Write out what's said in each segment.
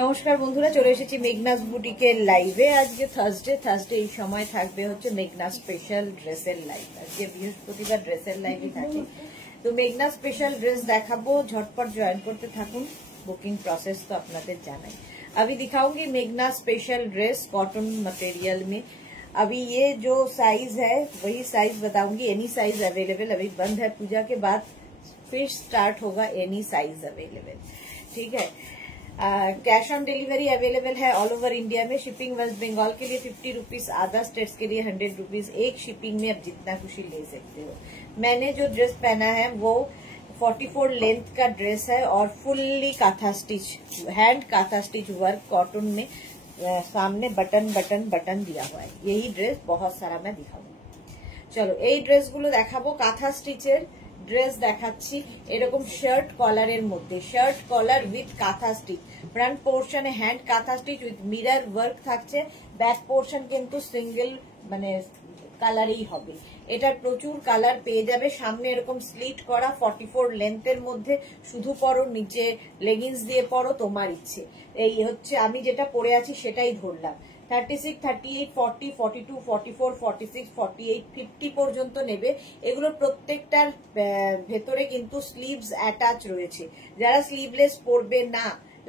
নমস্কার বন্ধুরা, চলে এসেছি মেঘনাস বুটিকের লাইভে। আজকে থার্সডে এই সময় থাকবে হচ্ছে মেঘনা স্পেশাল ড্রেসের লাইভ। আজকে বৃহস্পতিবার ড্রেসের লাইভই থাকে, তো মেঘনা স্পেশাল ड्रेस দেখাবো। झटपट ज्वाइन करते থাকুন, बुकिंग प्रोसेस तो আপনাদের জানাই। अभी दिखाऊंगी मेघना स्पेशल ड्रेस कॉटन मटेरियल में। अभी ये जो साइज है वही साइज बताऊंगी, एनी साइज अवेलेबल। अभी बंद है, पूजा के बाद फिर स्टार्ट होगा एनी साइज अवेलेबल, ठीक है। कैश ऑन डिलीवरी अवेलेबल है ऑल ओवर इंडिया में। शिपिंग वेस्ट बंगाल के लिए 50 रुपीज, अदर स्टेट्स के लिए 100 रुपीज। एक शिपिंग में आप जितना खुशी ले सकते हो। मैंने जो ड्रेस पहना है वो 44 लेंथ का ड्रेस है और fully kantha stitch, hand kantha stitch work cotton में। सामने बटन बटन बटन दिया हुआ है। यही ड्रेस बहुत सारा मैं दिखाऊंगी। चलो এই ড্রেসগুলো দেখাবো। কাঁথা স্টিচের ড্রেস দেখাচ্ছি এরকম শার্ট কলারের মধ্যে, শার্ট কলার উইথ কাঁথা স্টিচ। ফ্রন্ট পোর্শনে হ্যান্ড কাঁথা স্টিচ উইথ মিরর ওয়ার্ক থাকছে। ব্যাক পোর্শন কিন্তু সিঙ্গেল মানে কালারই হবে। এটার প্রচুর কালার পেয়ে যাবে। সামনে এরকম স্লিট করা 44 লেন্থের মধ্যে, শুধু পরো, নিচে লেগিংস দিয়ে পরো, তোমার ইচ্ছে। এই হচ্ছে আমি যেটা পরে আছি সেটাই ধরলাম। 36, 38, 40, 42, 44, 46, 48, 50 পর্যন্ত নেবে। এগুলো প্রত্যেকটার ভেতরে কিন্তু স্লিভস অ্যাটাচ রয়েছে। যারা স্লিভলেস পরবে না,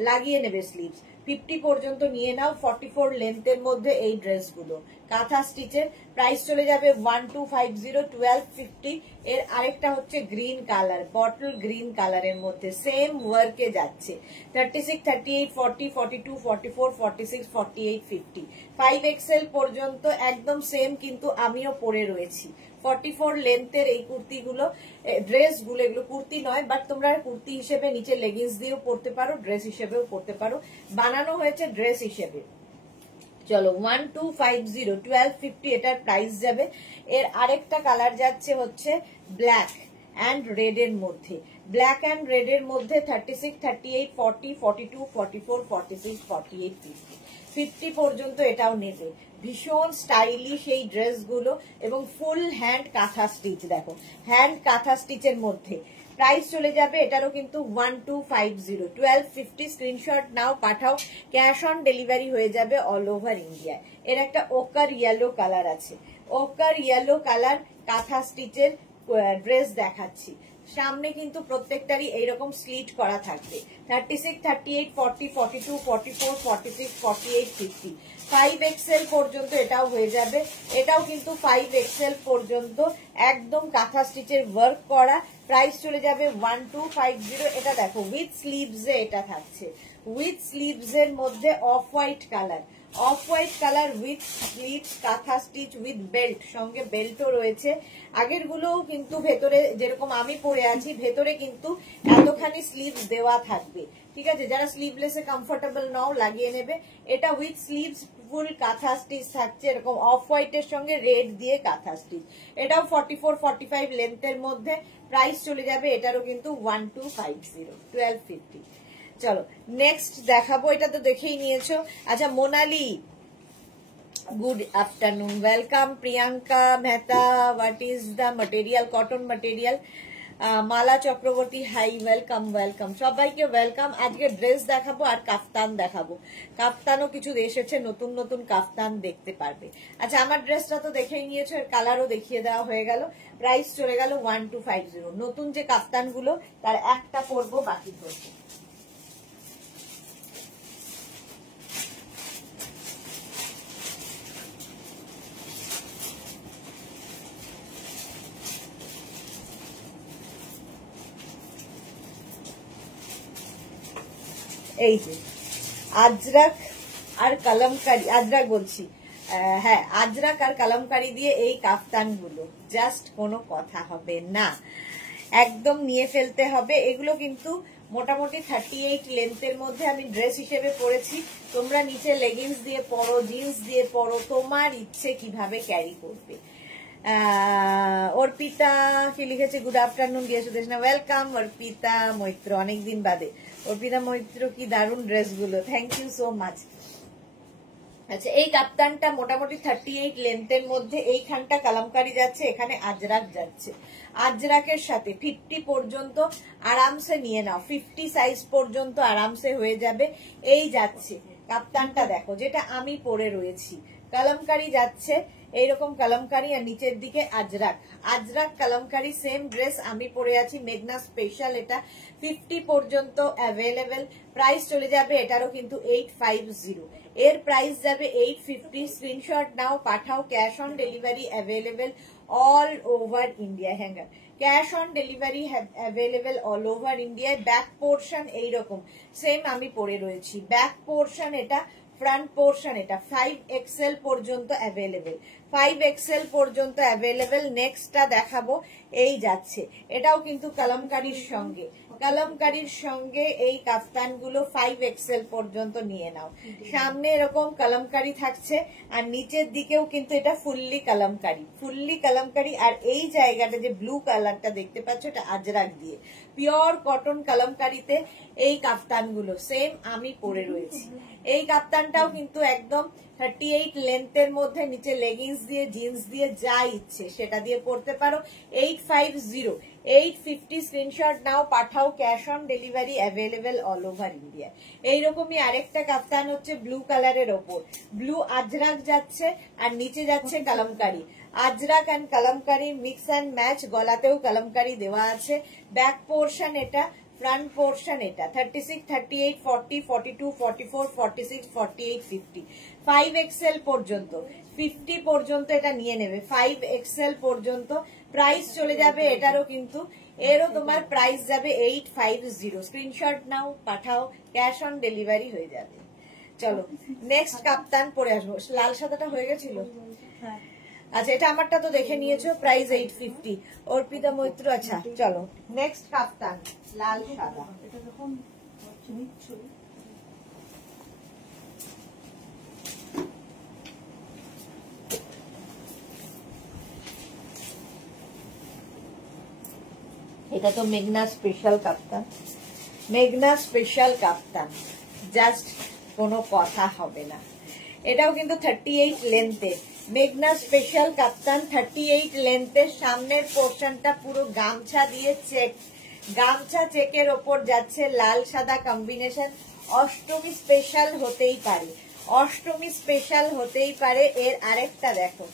লাগিয়ে নেবে স্লিভস। 50 পর্যন্ত নিয়ে নাও। 44 লেন্থের মধ্যে এই ড্রেসগুলো কাঁথা স্টিচের। প্রাইস চলে যাবে 1250, 1250। এর আরেকটা হচ্ছে গ্রিন কালার, বটল গ্রিন কালারের মধ্যে সেম ওয়ার্কে যাচ্ছে। 36, 38, 40, 42, 44, 46, 48, 50, 5XL পর্যন্ত একদম সেম, কিন্তু আমিও পরে রয়েছি। 44 লেন্থের এই কুর্তিগুলো, ড্রেসগুলো, এগুলো কুর্তি নয়, বাট তোমরা কুর্তি হিসেবে নিচে লেগিংস দিয়েও পরতে পারো, ড্রেস হিসেবেও পরতে পারো। বানানো হয়েছে ড্রেস হিসেবে। চলো 1250, 1250 এটার প্রাইস যাবে। এর আরেকটা কালার যাচ্ছে হচ্ছে ব্ল্যাক অ্যান্ড রেড এর মধ্যে। ব্ল্যাক অ্যান্ড রেড এর মধ্যে 36, 38, 40, 42, 44, 46, 48, 50, 50 পর্যন্ত এটাও নেবে। ভীষণ স্টাইলিশ এই ড্রেসগুলো এবং ফুল হ্যান্ড কাঁথা স্টিচ। দেখো হ্যান্ড কাঁথা স্টিচের মধ্যে প্রাইস চলে যাবে এটারও কিন্তু 1250, 1250। স্ক্রিনশট নাও, পাঠাও। ক্যাশ অন ডেলিভারি হয়ে যাবে অল ওভার ইন্ডিয়া। এর একটা ওকার ইয়েলো কালার আছে, ওকার ইয়েলো কালার কাঁথা স্টিচের ড্রেস দেখাচ্ছি। সামনে কিন্তু প্রত্যেকটারই এইরকম স্লিট করা থাকবে। 36, 38, 40, 42, 44, 46, 48, 50, 5XL পর্যন্ত এটাও হয়ে যাবে। এটাও কিন্তু 5XL পর্যন্ত একদম কাঁথা স্টিচের ওয়ার্ক করা। প্রাইস চলে যাবে 1250। এটা দেখো উইথ স্লিভস এ এটা থাকছে, উইথ স্লিভস এর মধ্যে off white colour, off white colour with sleeves, কাঁথা স্টিচ উইথ বেল্ট, সঙ্গে বেল্টও রয়েছে। আগের গুলোও কিন্তু ভেতরে যেরকম আমি পরে আছি, ভেতরে কিন্তু এতখানি স্লিভস দেওয়া থাকবে, ঠিক আছে। যারা স্লিভলেসে কমফোর্টেবল নাও লাগিয়ে নেবে। এটা উইথ স্লিভস ফুল কাঁথা স্টিচ থাকছে, এরকম অফ হোয়াইটের সঙ্গে রেড দিয়ে কাঁথা স্টিচ। এটাও 44, 45 লেন্থের মধ্যে। প্রাইস চলে যাবে এটারও কিন্তু 1250, 1250। চলো নেক্সট দেখাবো। এটা তো দেখেই নিয়েছো। আচ্ছা Monali, good afternoon, welcome. Priyanka Mehta, what is the material? Cotton material. Mala Chakraborty, hi, welcome welcome, সবাইকে ওয়েলকাম। আজকে ড্রেস দেখাবো আর কাফতান দেখাবো। কাফতানও কিছু এসেছে, নতুন নতুন কাফতান দেখতে পারবে। আচ্ছা আমার ড্রেসটা তো দেখেই নিয়েছো, এর কালারও দেখিয়ে দেওয়া হয়ে গেল। প্রাইস চলে গেল 1250। নতুন যে কাফতান গুলো তার একটা পরবো, বাকি ধরবো। এই যে আজরাক আর কালামকারি, আজরাক বলছি, হ্যাঁ আজরাক আর কালামকারি দিয়ে এই কাফতান গুলো জাস্ট কোনো কথা হবে না, একদম নিয়ে ফেলতে হবে। এগুলো কিন্তু মোটামুটি 38 লেন্থের মধ্যে আমি ড্রেস হিসেবে পরেছি। তোমরা নিচে লেগিংস দিয়ে পরো, জিন্স দিয়ে পরো, তোমার ইচ্ছে কিভাবে ক্যারি করবে। অর্পিতা কি লিখেছে, গুড আফটারনুন গিয়ে সুদেশনা, ওয়েলকাম অর্পিতা মৈত্র, অনেকদিন বাদে। অর্পিতা মৈত্র, কি দারুণ ড্রেসগুলো, থ্যাংক ইউ সো মাচ। আচ্ছা, এই কাপ্তানটা মোটামুটি 38 লেন্থের মধ্যে এইখানটা কালামকারি যাচ্ছে, এখানে আজরাক যাচ্ছে। আজরাকের সাথে 50 পর্যন্ত আরামসে নিয়ে নাও, 50 সাইজ পর্যন্ত আরামসে হয়ে যাবে। এই যাচ্ছে কাপ্তানটা, দেখো যেটা আমি পরে রয়েছি, কালামকারি যাচ্ছে এইরকম কালামকারি, আর নিচের দিকে আজরাক, আজরাক কালামকারি সেম ড্রেস আমি পরে আছি, মেঘনা স্পেশাল। এটা 50 পর্যন্ত অ্যাভেলেবেল, প্রাইস চলে যাবে এটারও কিন্তু 850, এর প্রাইস যাবে 850। স্ক্রিনশট নাও, পাঠাও, cash on delivery available all over India. Hanger cash on delivery available all over ইন্ডিয়ায়। ব্যাক পোর্শন এইরকম সেম আমি পরে রয়েছি, ব্যাক পোর্শন এটা, ফ্রন্ট পোর্শন এটা। 5XL পর্যন্ত অ্যাভেলেবেল, 5XL পর্যন্ত অ্যাভেলেবেল। নেক্সটটা দেখাবো, এই যাচ্ছে, এটাও কিন্তু কালামকারীর সঙ্গে, কালামকারীর সঙ্গে এই কাফতানগুলো 5XL পর্যন্ত নিয়ে নাও। সামনে এরকম কালামকারী থাকছে, আর নিচের দিকেও কিন্তু এটা ফুললি কালামকারী, ফুললি কালামকারী। আর এই জায়গাটা যে ব্লু কালারটা দেখতে পাচ্ছ, এটা আজরাক দিয়ে পিওর কটন কালামকারীতে এই কাফতানগুলো সেম আমি পরে রয়েছি। এই কাপ্তানটাও কিন্তু একদম 38 লেন্থের মধ্যে, নিচে লেগিংস দিয়ে, জিন্স দিয়ে, যা ইচ্ছে সেটা দিয়ে পরতে পারো। 850, 850 স্ক্রিনশট নাও, পাঠাও, cash on delivery available all over India. এইরকমই আরেকটা কাপ্তান হচ্ছে ব্লু কালারের ওপর, ব্লু আজরাক যাচ্ছে, আর নিচে যাচ্ছে kalamkari. Ajrak and kalamkari mix and match, গলাতেও কালামকারি দেওয়া আছে। ব্যাক পোর্শন এটা, ফ্রন্ট পোর্শন এটা। 36, 38, 40, 42, 44, 46, 48, 50, 5XL পর্যন্ত, 50 পর্যন্ত এটা নিয়ে নেবে, 5XL পর্যন্ত। প্রাইস চলে যাবে এটারও কিন্তু, এরও তোমার প্রাইস যাবে 850। স্ক্রিনশট নাও, পাঠাও, ক্যাশ অন ডেলিভারি হয়ে যাবে। চলো নেক্সট কাপ্তান পরে আসবো। লাল সাদাটা হয়ে গেছিল, আচ্ছা এটা আমারটা তো দেখে নিয়েছো, প্রাইস 850। অর্পিতা মৈত্র, আচ্ছা চলো নেক্সট কাপ্তান লাল সাদা। এটা তো মেঘনা স্পেশাল কাপ্তান, মেঘনা স্পেশাল কাপ্তান, জাস্ট কোনো কথা হবে না। এটাও কিন্তু 38 লেন্থে, মেঘনা স্পেশাল কাপ্তান 38 লেন্থের। সামনের পোর্শনটা পুরো গামছা দিয়ে চেক, গামছা চেকের ওপর যাচ্ছে, লাল সাদা কম্বিনেশন। অষ্টমী স্পেশাল হতেই পারে, অষ্টমী স্পেশাল হতেই পারে। এর আরেকটা দেখো,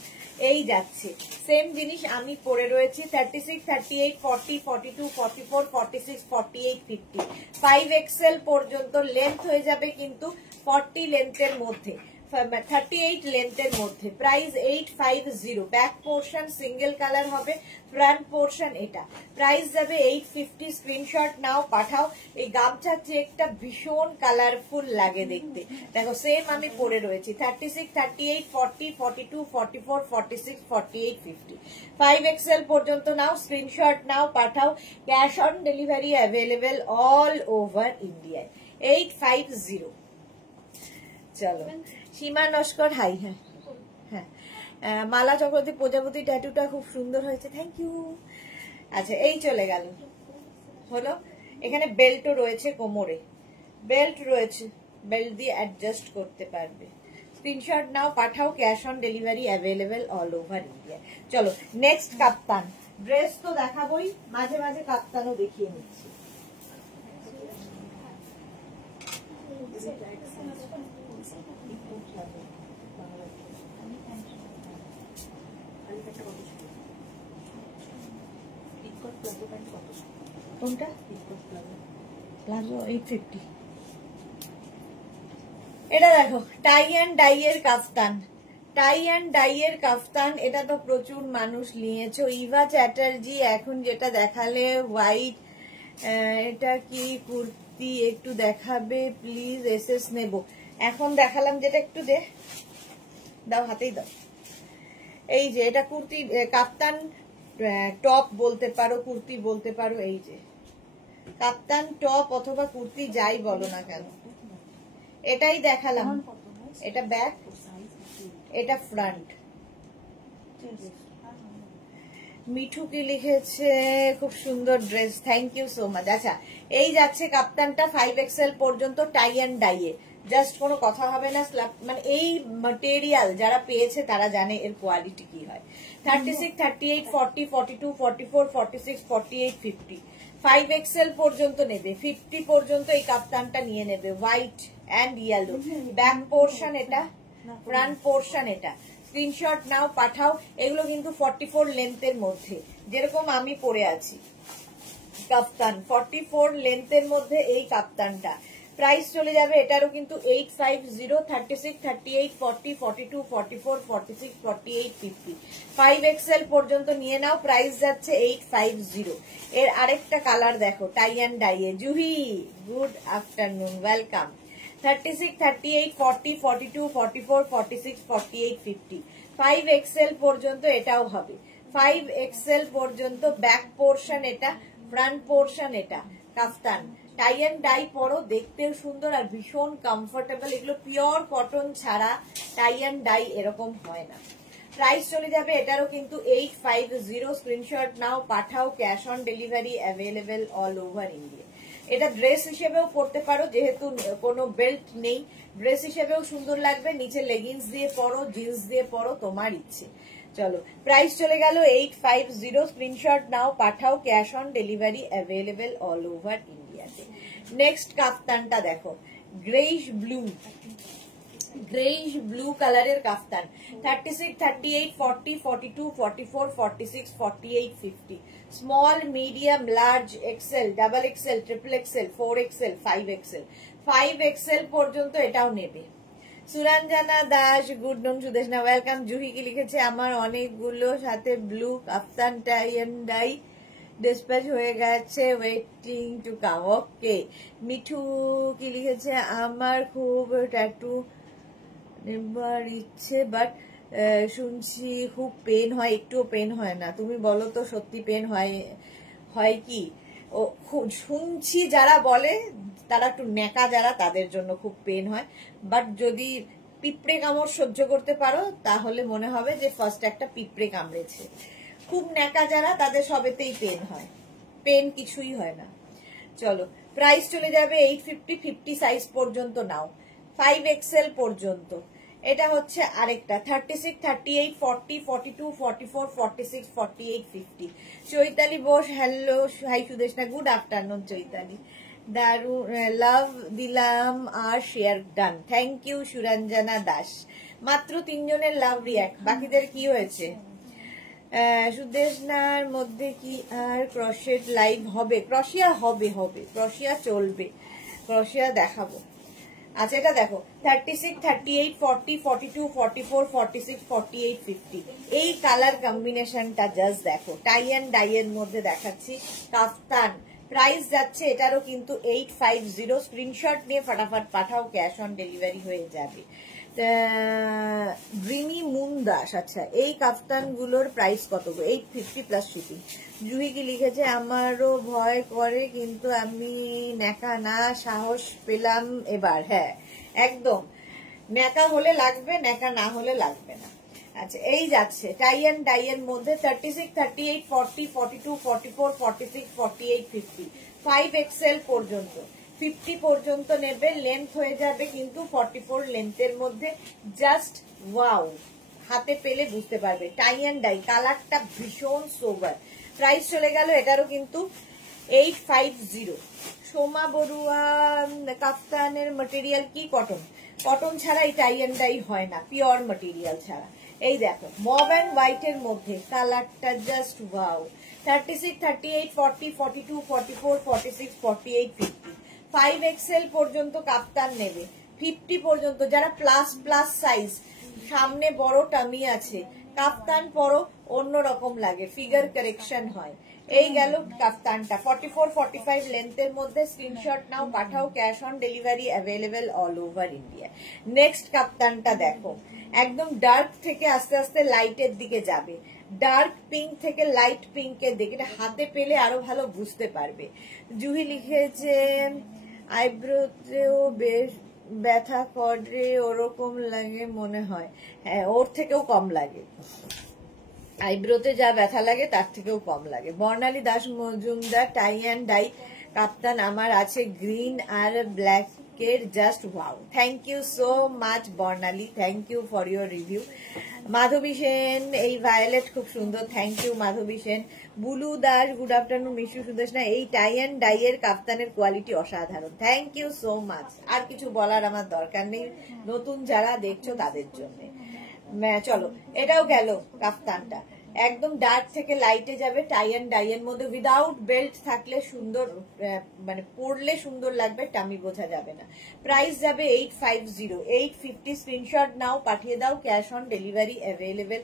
এই যাচ্ছে সেম জিনিস আমি পরে রয়েছি। 36, 38, 40, 42, 44, 46, 48, 50, 5XL পর্যন্ত লেন্থ হয়ে যাবে কিন্তু 40 লেন্থের মধ্যে, 38 লেন্থের মধ্যে। Price 850। Back portion single colour হবে, ফ্রন্ট পোর্শন এটা। প্রাইস যাবে 850। স্ক্রিনশট নাও, পাঠাও। এই গামছা চেকটা ভীষণ কালারফুল লাগে দেখতে, দেখো সেম আমি পরে রয়েছি। 36, 38, 40, 42, 44, 46, 48, 50, 5XL পর্যন্ত নাও। স্ক্রিনশট নাও, পাঠাও, cash on delivery available all over ইন্ডিয়ায়। 850। চলো সীমা নস্কর, হাই। হ্যাঁ হ্যাঁ, মালা চক্রবর্তী প্রজাপতি ট্যাটুটা খুব সুন্দর হয়েছে, থ্যাংক ইউ। আচ্ছা এই চলে গেল, হলো। এখানে বেল্টও রয়েছে, কোমরে বেল্ট রয়েছে, বেল্ট দিয়ে অ্যাডজাস্ট করতে পারবে। স্ক্রিনশট নাও, পাঠাও, cash on delivery available all over India. চলো নেক্সট কাপ্তান। ড্রেস তো দেখাবোই, মাঝে মাঝে কাপ্তানও দেখিয়ে নিচ্ছি। কোনটা? প্লাজো 850। এটা দেখো টাই অ্যান্ড ডাই এর কাফতান, টাই অ্যান্ড ডাই এর কাফতান। এটা তো প্রচুর মানুষ নিয়েছো। ইভা চ্যাটার্জি এখন যেটা দেখালে হোয়াইট, এটা কি কুর্তি একটু দেখাবে প্লিজ, এসএস নেব। এখন দেখালাম যেটা, একটু দে দাও, হাতেই দাও। এই যে এটা কুর্তি, কাপ্তান টপ বলতে পারো, কুর্তি বলতে পারো। এই যে কাপ্তান টপ অথবা কুর্তি যাই বলো না কেন, এটাই দেখালাম। এটা ব্যাক, এটা ফ্রন্ট। মিঠু কি লিখেছে, খুব সুন্দর dress, thank you so much. আচ্ছা, এই যাচ্ছে কাপ্তানটা 5XL পর্যন্ত টাই অ্যান্ড ডাইয়ে, জাস্ট কোনো কথা হবে না। মানে এই ম্যাটেরিয়াল যারা পেয়েছে তারা জানে এর কোয়ালিটি কি হয়। 36, 38, 40, 42, 44, 46, 48, 50, 5XL পর্যন্ত নেবে, 50 পর্যন্ত এই কাপ্তানটা নিয়ে নেবে। White and yellow, back portion এটা, ফ্রন্ট পোর্শন এটা। স্ক্রিনশট নাও, পাঠাও। এগুলো কিন্তু 44 লেন্থের মধ্যে, যেরকম আমি পরে আছি কাপ্তান, 44 লেন্থের মধ্যে এই কাপ্তানটা। প্রাইস চলে যাবে এটারও কিন্তু 850, 36, 38, 40, 42, 44, 46, 48, 50, 5XL পর্যন্ত নিয়ে নাও। প্রাইস যাচ্ছে 850। এর আরেকটা কালার দেখো, টাই অ্যান্ড ডাইয়ে। Juhi, good afternoon, welcome. 36, 38, 40, 42, 44, 46, 48, 50, 5XL পর্যন্ত এটাও হবে। 5XL পর্যন্ত ব্যাক পোর্শন এটা, ফ্রন্ট পোর্শন এটা। কাফতান টাই অ্যান্ড ডাই পরো, দেখতেও সুন্দর আর ভীষণ কমফোর্টেবল। এগুলো পিওর কটন ছাড়া টাই অ্যান্ড ডাই এরকম হয় না। প্রাইস চলে যাবে এটারও কিন্তু 850। স্ক্রিনশট নাও, পাঠাও। Cash on delivery available all over India. এটা ড্রেস হিসেবেও পরতে পারো, যেহেতু কোনো বেল্ট নেই, ড্রেস হিসেবেও সুন্দর লাগবে। নিচে লেগিংস দিয়ে পরো, জিন্স দিয়ে পরো, তোমার ইচ্ছে। চলো, প্রাইস চলে গেল 850। স্ক্রিনশট নাও, পাঠাও। Cash on delivery available all over ইন্ডিয়াতে। নেক্সট কাফতানটা দেখো, গ্রেইশ ব্লু, গ্রেইশ ব্লু কালারের kaftan. 36, 38, 40, 42, 44, 46, 48, 50, small, medium, large, XL, double XL, triple XL, 4XL, 5XL, 5XL পর্যন্ত এটাও নেবে। সুরঞ্জনা দাস, গুড নুন সুদেশনা, ওয়েলকাম। জুহি কি লিখেছে, আমার অনেকগুলো সাথে blue kaftan tie and dye dispatch হয়ে গেছে, waiting to come. Okay. Mithu কি লিখেছে, আমার খুব ট্যাটু নেবার ইচ্ছে, বাট শুনছি খুব পেন হয়। একটুও পেন হয় না, তুমি বলো তো সত্যি পেন হয় কি? ও শুনছি যারা বলে তারা একটু ন্যাকা, যারা তাদের জন্য খুব পেন হয়। বাট যদি পিঁপড়ে কামড় সহ্য করতে পারো তাহলে মনে হবে যে ফার্স্ট একটা পিঁপড়ে কামড়েছে। খুব ন্যাকা যারা, তাদের সবেতেই পেন হয়, পেন কিছুই হয় না। চলো, প্রাইস চলে যাবে 850। 50 সাইজ পর্যন্ত নাও, 5XL পর্যন্ত। এটা হচ্ছে আরেকটা 36, 38, 40, 42, 44, 46, 48, 50। Chaitali Bose, hello, hi Sudeshna, good afternoon Chaitali. দারুন, লাভ দিলাম আর share done, thank you. Suranjana Das, মাত্র 3 জনের লাভ রিয়াক্ট, বাকিদের কি হয়েছে? সুদেশনার মধ্যে কি আর ক্রশেট লাইভ হবে? ক্রশিয়া হবে, ক্রশিয়া চলবে, ক্রশিয়া দেখাবো। আচ্ছা, এটা দেখো 36, 38, 40, 42, 44, 46, 48, 50, এই কালার কম্বিনেশনটা জাস্ট দেখো। টাই অ্যান্ড ডাই এর মধ্যে দেখাচ্ছি কাফতান। প্রাইস যাচ্ছে এটারও কিন্তু 850। স্ক্রিনশট নিয়ে ফটাফট পাঠাও, ক্যাশ অন ডেলিভারি হয়ে যাবে। ড্রিমি মুন দাস, আচ্ছা এই কাফতান গুলোর প্রাইস কত? 850 প্লাস শিপিং। জুহি কি লিখেছে, আমারও ভয় করে কিন্তু আমি ন্যাকা না, সাহস পেলাম এবার। হ্যাঁ, একদম ন্যাকা হলে লাগবে, ন্যাকা না হলে লাগবে না। আচ্ছা, এই যাচ্ছে টাই অ্যান্ড ডাই এর মধ্যে 36, 38, 40, 42, 44, 46, 48, 50, 5XL পর্যন্ত। 50 পর্যন্ত নেবে, লেন্থ হয়ে যাবে কিন্তু 44 লেন্থের মধ্যে। জাস্ট ওয়াও, হাতে পেলে বুঝতে পারবে। টাই অ্যান্ড ডাই, কালারটা ভীষণ সোবার। প্রাইস চলে গেল এটারও কিন্তু 850। সোমা বড়ুয়া, কাফতানের ম্যাটেরিয়াল কি কটন? কটন ছাড়া এই টাই অ্যান্ড ডাই হয় না, পিওর ম্যাটেরিয়াল ছাড়া। এই দেখো মব অ্যান্ড হোয়াইট এর মধ্যে কালারটা জাস্ট ওয়াও। 36, 38, 40, 42, 44, 46, 48, 50, 5XL পর্যন্ত কাপ্তান নেবে। 50 পর্যন্ত যারা প্লাস সাইজ, সামনে বড় টামি আছে, কাপ্তান পরো অন্যরকম লাগে, ফিগার কারেকশন হয়। এই গেল কাফতানটা 44, 45 লেন্থের মধ্যে। স্ক্রিনশট নাও, পাঠাও। Cash on delivery available all over India. Next কাপ্তানটা দেখো, একদম ডার্ক থেকে আস্তে আস্তে লাইটের দিকে যাবে। ডার্ক পিঙ্ক থেকে লাইট পিঙ্কের দিকে, এটা হাতে পেলে আরো ভালো বুঝতে পারবে। জুহি লিখেছে, আইব্রোতেও বেশ ব্যথা করে, ওরকম লাগে মনে হয়। হ্যাঁ, ওর থেকেও কম লাগে। আইব্রোতে যা ব্যথা লাগে তার থেকেও কম লাগে। Barnali Das Majumdar, tie and dye kaftan আমার আছে গ্রিন আর ব্ল্যাক এর, just wow. Thank you so much Barnali, thank you for your review. Madhabi Sen, এই ভায়োলেট খুব সুন্দর, thank you Madhabi Sen. Bulu Das, good afternoon Mishu Sudeshna, এই টাই অ্যান্ড ডাই এর কাপ্তানের কোয়ালিটি অসাধারণ, থ্যাংক ইউ সো মাচ। আর কিছু বলার আমার দরকার নেই, নতুন যারা দেখছো তাদের জন্য। চলো এটাও গেল কাফতানটা, একদম ডার্ক থেকে লাইটে যাবে, টাই অ্যান্ড ডাই এর মধ্যে, উইদাউট বেল্ট থাকলে সুন্দর, মানে পরলে সুন্দর লাগবে, টামি বোঝা যাবে না। প্রাইস যাবে 850, 850। স্ক্রিনশট নাও, পাঠিয়ে দাও, cash on delivery available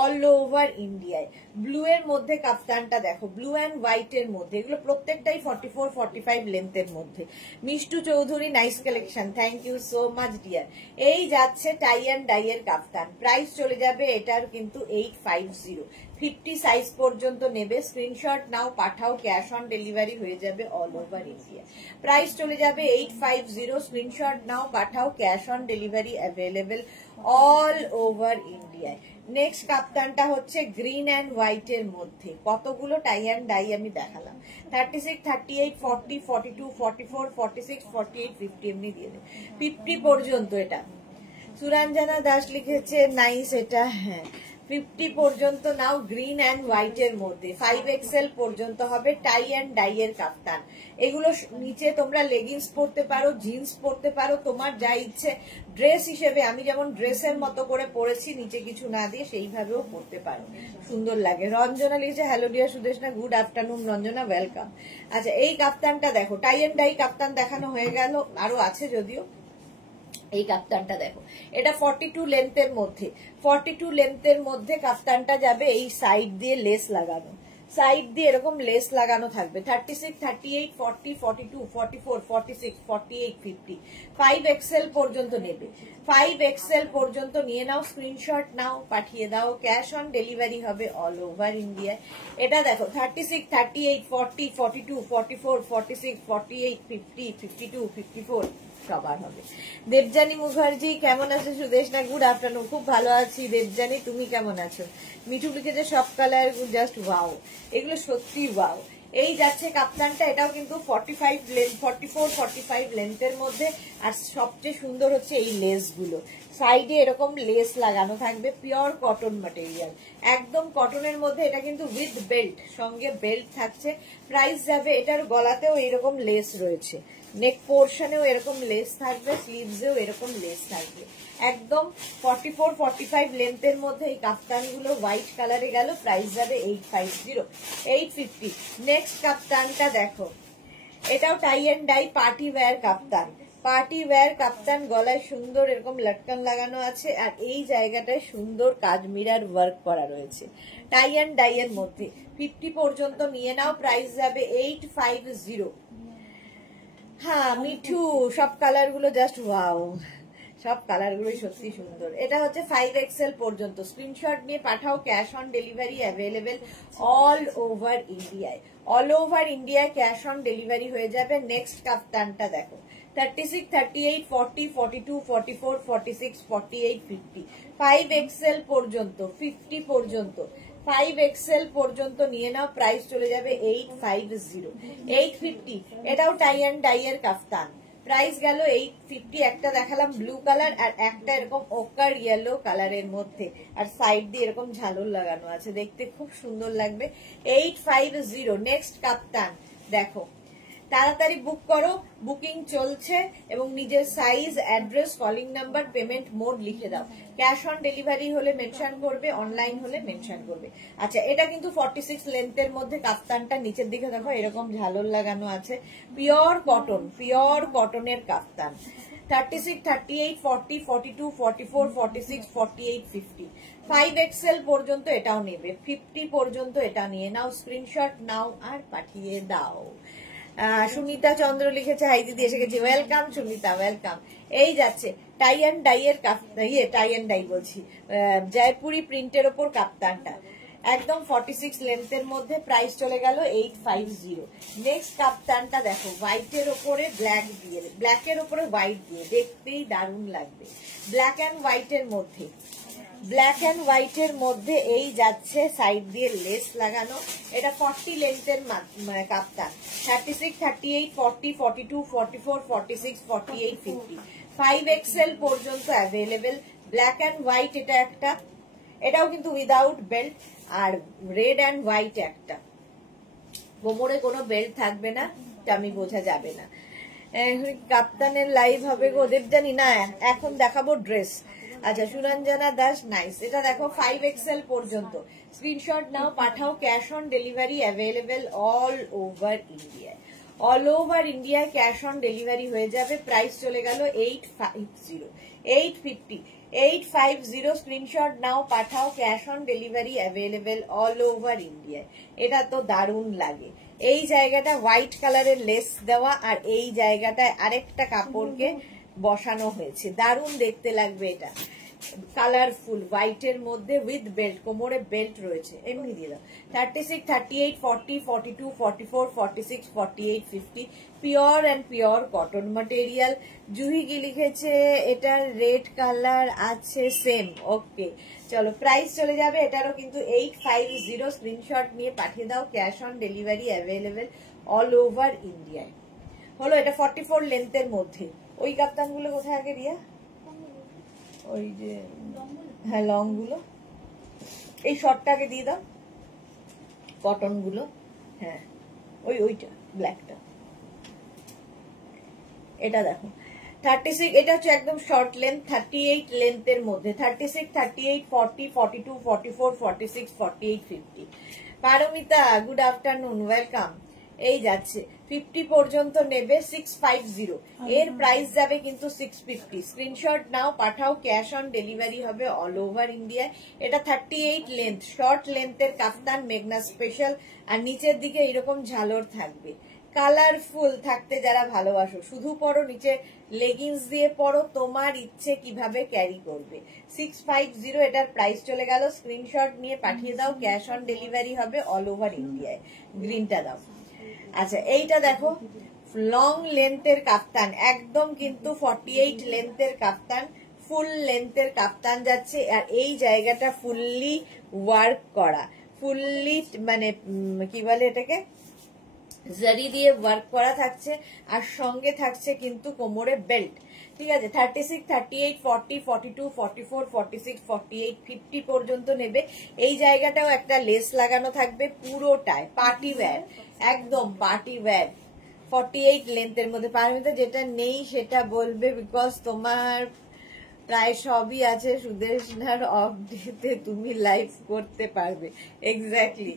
all over ইন্ডিয়ায়। ব্লু এর মধ্যে কাফতানটা দেখো, ব্লু অ্যান্ড হোয়াইট এর মধ্যে, এগুলো প্রত্যেকটাই 44-45 লেন্থের মধ্যে। Mishtu Chowdhury, nice collection, thank you so much dear. এই যাচ্ছে টাই অ্যান্ড ডাই এর কাফতান, প্রাইস চলে যাবে এটার কিন্তু 850। 50 সাইজ পর্যন্ত নেবে, স্ক্রিনশট নাও, পাঠাও, ক্যাশ অন ডেলিভারি হয়ে যাবে অল ওভার ইন্ডিয়া। প্রাইস চলে যাবে 850, স্ক্রিনশট নাও, পাঠাও, cash on delivery available all over ইন্ডিয়ায়। নেক্সট কাপ্তানটা হচ্ছে গ্রিন অ্যান্ড হোয়াইট এর মধ্যে, কতগুলো টাই অ্যান্ড ডাই আমি দেখালাম। 36, 38, 40, 42, 44, 46, 48, 50 এমনি দিয়ে দেয় 50 পর্যন্ত। এটা সুরঞ্জনা দাস লিখেছে, নাইস এটা, হ্যাঁ 50 পর্যন্ত নাও, গ্রিন অ্যান্ড হোয়াইট এর মধ্যে 5XL পর্যন্ত হবে, টাই অ্যান্ড ডাই এর কাপ্তান। এগুলো নিচে তোমরা লেগিংস পরতে পারো, জিন্স পরতে পারো, তোমার যা ইচ্ছে ড্রেস হিসেবে, আমি যেমন ড্রেসের মতো করে পরেছি নিচে কিছু না দিয়ে, সেইভাবেও পরতে পারো, সুন্দর লাগে। রঞ্জনা লিখেছে, hello dear Sudeshna, good afternoon Ranjana, welcome. আচ্ছা এই কাপ্তানটা দেখো, টাই অ্যান্ড ডাই কাপ্তান দেখানো হয়ে গেল, আরো আছে যদিও। এই কাপ্তানটা দেখো, এটা 42 লেন্থের মধ্যে, 42 লেন্থের মধ্যে কাপ্তানটা যাবে, এই সাইড দিয়ে লেস লাগানো, সাইড দিয়ে এরকম লেস লাগানো থাকবে। 36, 38, 40, 42, 44, 46, 48, 50, 5XL পর্যন্ত নেবে। 5XL পর্যন্ত নিয়ে নাও, স্ক্রিনশট নাও, পাঠিয়ে দাও, ক্যাশ অন ডেলিভারি হবে অল ওভার ইন্ডিয়ায়। এটা দেখো 36, 38, 40, 42, 44, 46, 48, 50, 52, 54 সবার হবে। দেবজানী মুখার্জি, কেমন আছে সুদেশনা, গুড আফটারনুন, খুব ভালো আছি দেবজানী, তুমি কেমন আছো? মিঠু লিখেছে সব কালার, জাস্ট ওয়াও, এগুলো সত্যি ওয়াও। এই যাচ্ছে কাপ্তানটা, এটাও কিন্তু 45 লেন্থ, 44-45 লেন্থের মধ্যে। আর সবচেয়ে সুন্দর হচ্ছে এই লেস গুলো, সাইডে এরকম লেস লাগানো থাকবে, পিওর কটন ম্যাটেরিয়াল, একদম কটনের মধ্যে। এটা কিন্তু উইথ বেল্ট, সঙ্গে বেল্ট থাকছে। প্রাইস যাবে, এটার গলাতেও এরকম লেস রয়েছে, নেক পোর্শনেও এরকম লেস থাকবে, স্লিভসেও এরকম লেস থাকবে, একদম 44-45 লেন্থের মধ্যে এই কাপ্তানগুলো হোয়াইট কালারে গেল। প্রাইস যাবে 850, 850। নেক্সট কাপ্তানটা দেখো, এটাও tie and dye party wear kaftan, party wear kaftan, গলায় সুন্দর এরকম লটকন লাগানো আছে, আর এই জায়গাটায় সুন্দর কাজমিরার ওয়ার্ক করা রয়েছে, টাই অ্যান্ড ডাই এর মধ্যে। 50 পর্যন্ত নিয়ে নাও, প্রাইস যাবে 850। হ্যাঁ মিঠু, সব কালার গুলো জাস্ট ওয়াও, সব কালার গুলোই সত্যি সুন্দর। এটা হচ্ছে 5XL পর্যন্ত, স্ক্রিনশট নিয়ে পাঠাও, cash on delivery available all over ইন্ডিয়ায়, অল ওভার ইন্ডিয়ায় ক্যাশ অন ডেলিভারি হয়ে যাবে। নেক্সট কাপ্তানটা দেখো, 36, 38, 40, 42, 44, 46, 48, 50, 5XL পর্যন্ত, 50 পর্যন্ত, 5XL পর্যন্ত নিয়ে নাও, প্রাইস চলে যাবে 850, 850। এটাও টাই অ্যান্ড ডাই এর কাফতান, প্রাইস গেল 850। একটা দেখালাম ব্লু কালার, আর একটা এরকম ওকার ইয়েলো কালারের মধ্যে, আর সাইড দিয়ে এরকম ঝালর লাগানো আছে, দেখতে খুব সুন্দর লাগবে। 850। নেক্সট কাপ্তান দেখো, তাড়াতাড়ি বুক করো, বুকিং চলছে, এবং নিজের size, address, calling number, payment mode লিখে দাও। ক্যাশ অন ডেলিভারি হলে মেনশন করবে, অনলাইন হলে মেনশন করবে। আচ্ছা এটা কিন্তু 46 লেন্থের মধ্যে কাপ্তানটা, নিচের দিকে দেখো এরকম ঝালর লাগানো আছে, পিওর কটন, পিওর কটনের কাপ্তান। 36, 38, 40, 42, 44, 46, 48, 50, 5XL পর্যন্ত এটাও নেবে। 50 পর্যন্ত এটা নিয়ে নাও, স্ক্রিনশট নাও আর পাঠিয়ে দাও। সুমিতা চন্দ্র লিখেছে, হাই দিদি এসে গেছি, ওয়েলকাম সুমিতা, ওয়েলকাম। এই যাচ্ছে টাই অ্যান্ড ডাই এর টাই অ্যান্ড ডাই বলছি, জয়পুরি প্রিন্টের ওপর কাপ্তানটা, একদম 46 লেন্থের মধ্যে। প্রাইস চলে গেল 850। নেক্সট কাপ্তানটা দেখো, হোয়াইটের ওপরে ব্ল্যাক দিয়ে, ব্ল্যাকের ওপরে হোয়াইট দিয়ে, দেখতেই দারুণ লাগবে, ব্ল্যাক অ্যান্ড হোয়াইটের মধ্যে। ব্ল্যাক অ্যান্ড হোয়াইট এর মধ্যে এই যাচ্ছে সাইড দিয়ে লেস লাগানো, এটা 40 লেন্থের কাপ্তান, 36, 38, 40, 42, 44, 46, 48, 50, 5XL পর্যন্ত অ্যাভেলেবেল। ব্ল্যাক অ্যান্ড হোয়াইট এটা একটা, এটাও কিন্তু উইদাউট বেল্ট, আর রেড অ্যান্ড হোয়াইট একটা, কোমরে কোনো বেল্ট থাকবে না, টামি বোঝা যাবে না। কাপ্তানের লাইভ হবে গো দেবজানি না, এখন দেখাবো ড্রেস। আচ্ছা সুরঞ্জনা দাস নাইস, এটা দেখো 5XL পর্যন্ত, স্ক্রিনশট নাও পাঠাও, cash on delivery available all over India, all over ইন্ডিয়ায় ক্যাশ অন ডেলিভারি হয়ে যাবে। প্রাইস চলে গেল 850, 850 স্ক্রিনশট নাও পাঠাও, cash on delivery available all over ইন্ডিয়ায়। এটা তো দারুণ লাগে, এই জায়গাটা হোয়াইট কালারের লেস দেওয়া, আর এই জায়গাটায় আরেকটা কাপড়কে বসানো হয়েছে, দারুণ দেখতে লাগবে এটা, কালারফুল হোয়াইটের মধ্যে উইথ বেল্ট, কোমরে বেল্ট রয়েছে, এমনি দিয়ে দাও। 36, 38, 40, 42, 44, 46, 48, 50, pure and pure cotton material. Juhi কি লিখেছে, এটার রেড কালার আছে সেম, ওকে চলো প্রাইস চলে যাবে, এটারও কিন্তু 850, স্ক্রিনশট নিয়ে পাঠিয়ে দাও, cash on delivery available all over ইন্ডিয়ায়। হলো এটা 44 লেন্থের মধ্যে। ওই কাপ্তানগুলো কোথায় আগে রিয়া, ওই যে হ্যাঁ লং গুলো, এই শর্টটাকে দিয়ে দাও, কটন গুলো, হ্যাঁ ওইটা ব্ল্যাকটা, এটা দেখো 36, এটা হচ্ছে একদম শর্ট লেন্থ, 38 লেন্থের মধ্যে, 36, 38, 40, 42, 44, 46, 48, 50। Paromita good afternoon, welcome. এই যাচ্ছে 50 পর্যন্ত নেবে 650, এর প্রাইস যাবে কিন্তু 650, স্ক্রিনশট নাও পাঠাও, ক্যাশ অন ডেলিভারি হবে অল ওভার ইন্ডিয়ায়। এটা 38 লেন্থ, শর্ট লেন্থের কাফতান, মেঘনা স্পেশাল, আর নিচের দিকে এরকম ঝালর থাকবে, কালারফুল থাকতে যারা ভালোবাসো শুধু পরো, নিচে লেগিংস দিয়ে পরো, তোমার ইচ্ছে কিভাবে ক্যারি করবে। 650 এটার প্রাইস চলে গেল, স্ক্রিনশট নিয়ে পাঠিয়ে দাও, ক্যাশ অন ডেলিভারি হবে অল ওভার ইন্ডিয়ায়। গ্রিনটা দাও। আচ্ছা এইটা দেখো লং লেন্থের কাপ্তান, একদম কিন্তু 48 লেন্থের কাপ্তান, ফুল লেন্থের কাপ্তান যাচ্ছে, আর এই জায়গাটা ফুললি ওয়ার্ক করা, ফুললি মানে কি বলে এটাকে, জারি দিয়ে ওয়ার্ক করা থাকছে, আর সঙ্গে থাকছে কিন্তু কোমরে বেল্ট, ঠিক আছে। 36, 38, 40, 42, 44, 46, 48, 50 পর্যন্ত নেবে। এই জায়গাটাও একটা লেস লাগানো থাকবে, পুরোটায় পার্টি ওয়্যার, একদম পার্টি ওয়্যার, 48 লেন্থের মধ্যে। পারমিতা যেটা নেই সেটা বলবে, বিকজ তোমার প্রায় সবই আছে, সুদেশনার অফ ডেতে তুমি লাইভ করতে পারবে, এক্স্যাক্টলি।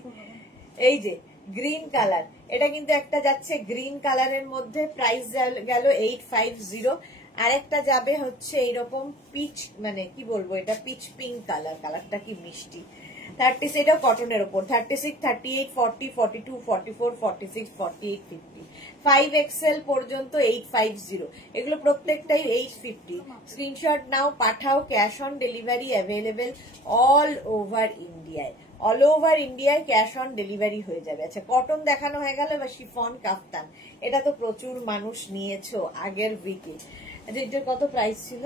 এই যে গ্রিন কালার, এটা কিন্তু একটা যাচ্ছে গ্রিন কালারের মধ্যে, প্রাইস গেল 850, আর একটা যাবে হচ্ছে এইরকম পিচ, মানে কি বলবো এটা পিচ পিঙ্ক কালার, কালারটা কি মিষ্টি। 30, এটাও কটনের ওপর, 36, 38, 40, 42, 44, 46, 48, 50, 5XL পর্যন্ত 850, এগুলো প্রত্যেকটাই 850। স্ক্রিনশট নাও পাঠাও, cash on delivery available all over ইন্ডিয়ায়, অল ওভার ইন্ডিয়ায় ক্যাশ অন ডেলিভারি হয়ে যাবে। আচ্ছা কটন দেখানো হয়ে গেল, এবার শিফন কাফতান, এটা তো প্রচুর মানুষ নিয়েছো আগের উইকে। আচ্ছা এটার কত প্রাইস ছিল,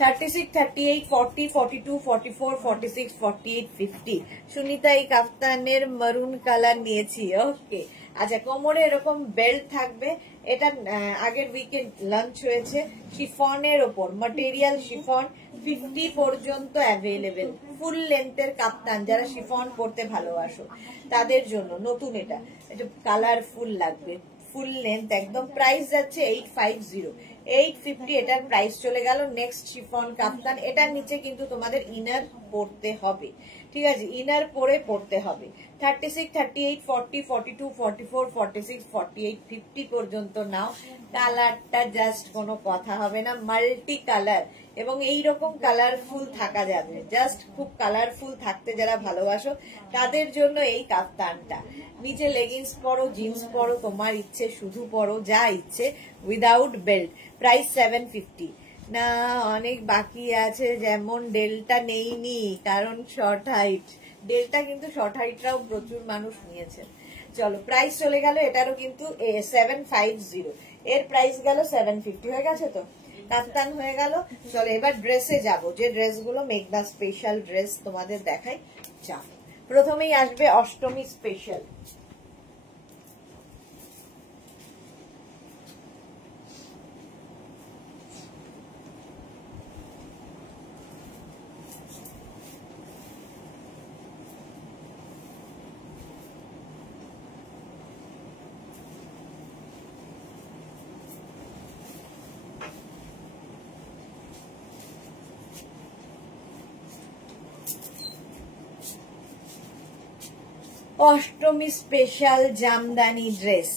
36, 38, 40, 42, 44, 46, 48, 50। সুনিতা এই কাফতানের মারুন কালার নিয়েছি, ওকে। আচ্ছা কোমরে এরকম বেল্ট থাকবে, এটা আগের উইকে লঞ্চ হয়েছে, শিফনের ওপর, ম্যাটেরিয়াল শিফন, 50 পর্যন্ত অ্যাভেলেবেল, ফুল লেন্থের কাপ্তান, যারা শিফন পরতে ভালোবাসো তাদের জন্য নতুন, এটা কালারফুল লাগবে, ফুল লেন্থ একদম। প্রাইস যাচ্ছে 850, 850 এটার প্রাইস চলে গেল। নেক্সট শিফন কাপ্তান, এটার নিচে কিন্তু তোমাদের ইনার পরতে হবে, ঠিক আছে, ইনার পরে পরতে হবে। 36, 38, 40, 42, 44, 46, 48, 50 পর্যন্ত নাও। কালারটা জাস্ট কোনো কথা হবে না, মাল্টি কালার, এবং এইরকম কালারফুল থাকা যাবে, জাস্ট খুব কালারফুল থাকতে যারা ভালোবাসো তাদের জন্য এই কাপ্তানটা। নিচে লেগিংস পরো, জিন্স পরো, তোমার ইচ্ছে শুধু পরো, যা ইচ্ছে, উইদাউট বেল্ট। প্রাইস 750। না অনেক বাকি আছে, যেমন ডেলটা নেইনি কারণ শর্ট হাইট, ডেলটা কিন্তু শর্ট হাইটরাও প্রচুর মানুষ নিয়েছে। চলো প্রাইস চলে গেল, এটারও কিন্তু 750, এর প্রাইস গেল 750, হয়ে গেছে তো। কাপ্তান হয়ে গেল। চলো এবার ড্রেসে যাব, যে ড্রেসগুলো মেঘনা স্পেশাল ড্রেস তোমাদের দেখাই। যাও, প্রথমেই আসবে Ashtami special. Ashtami special Jamdani dress,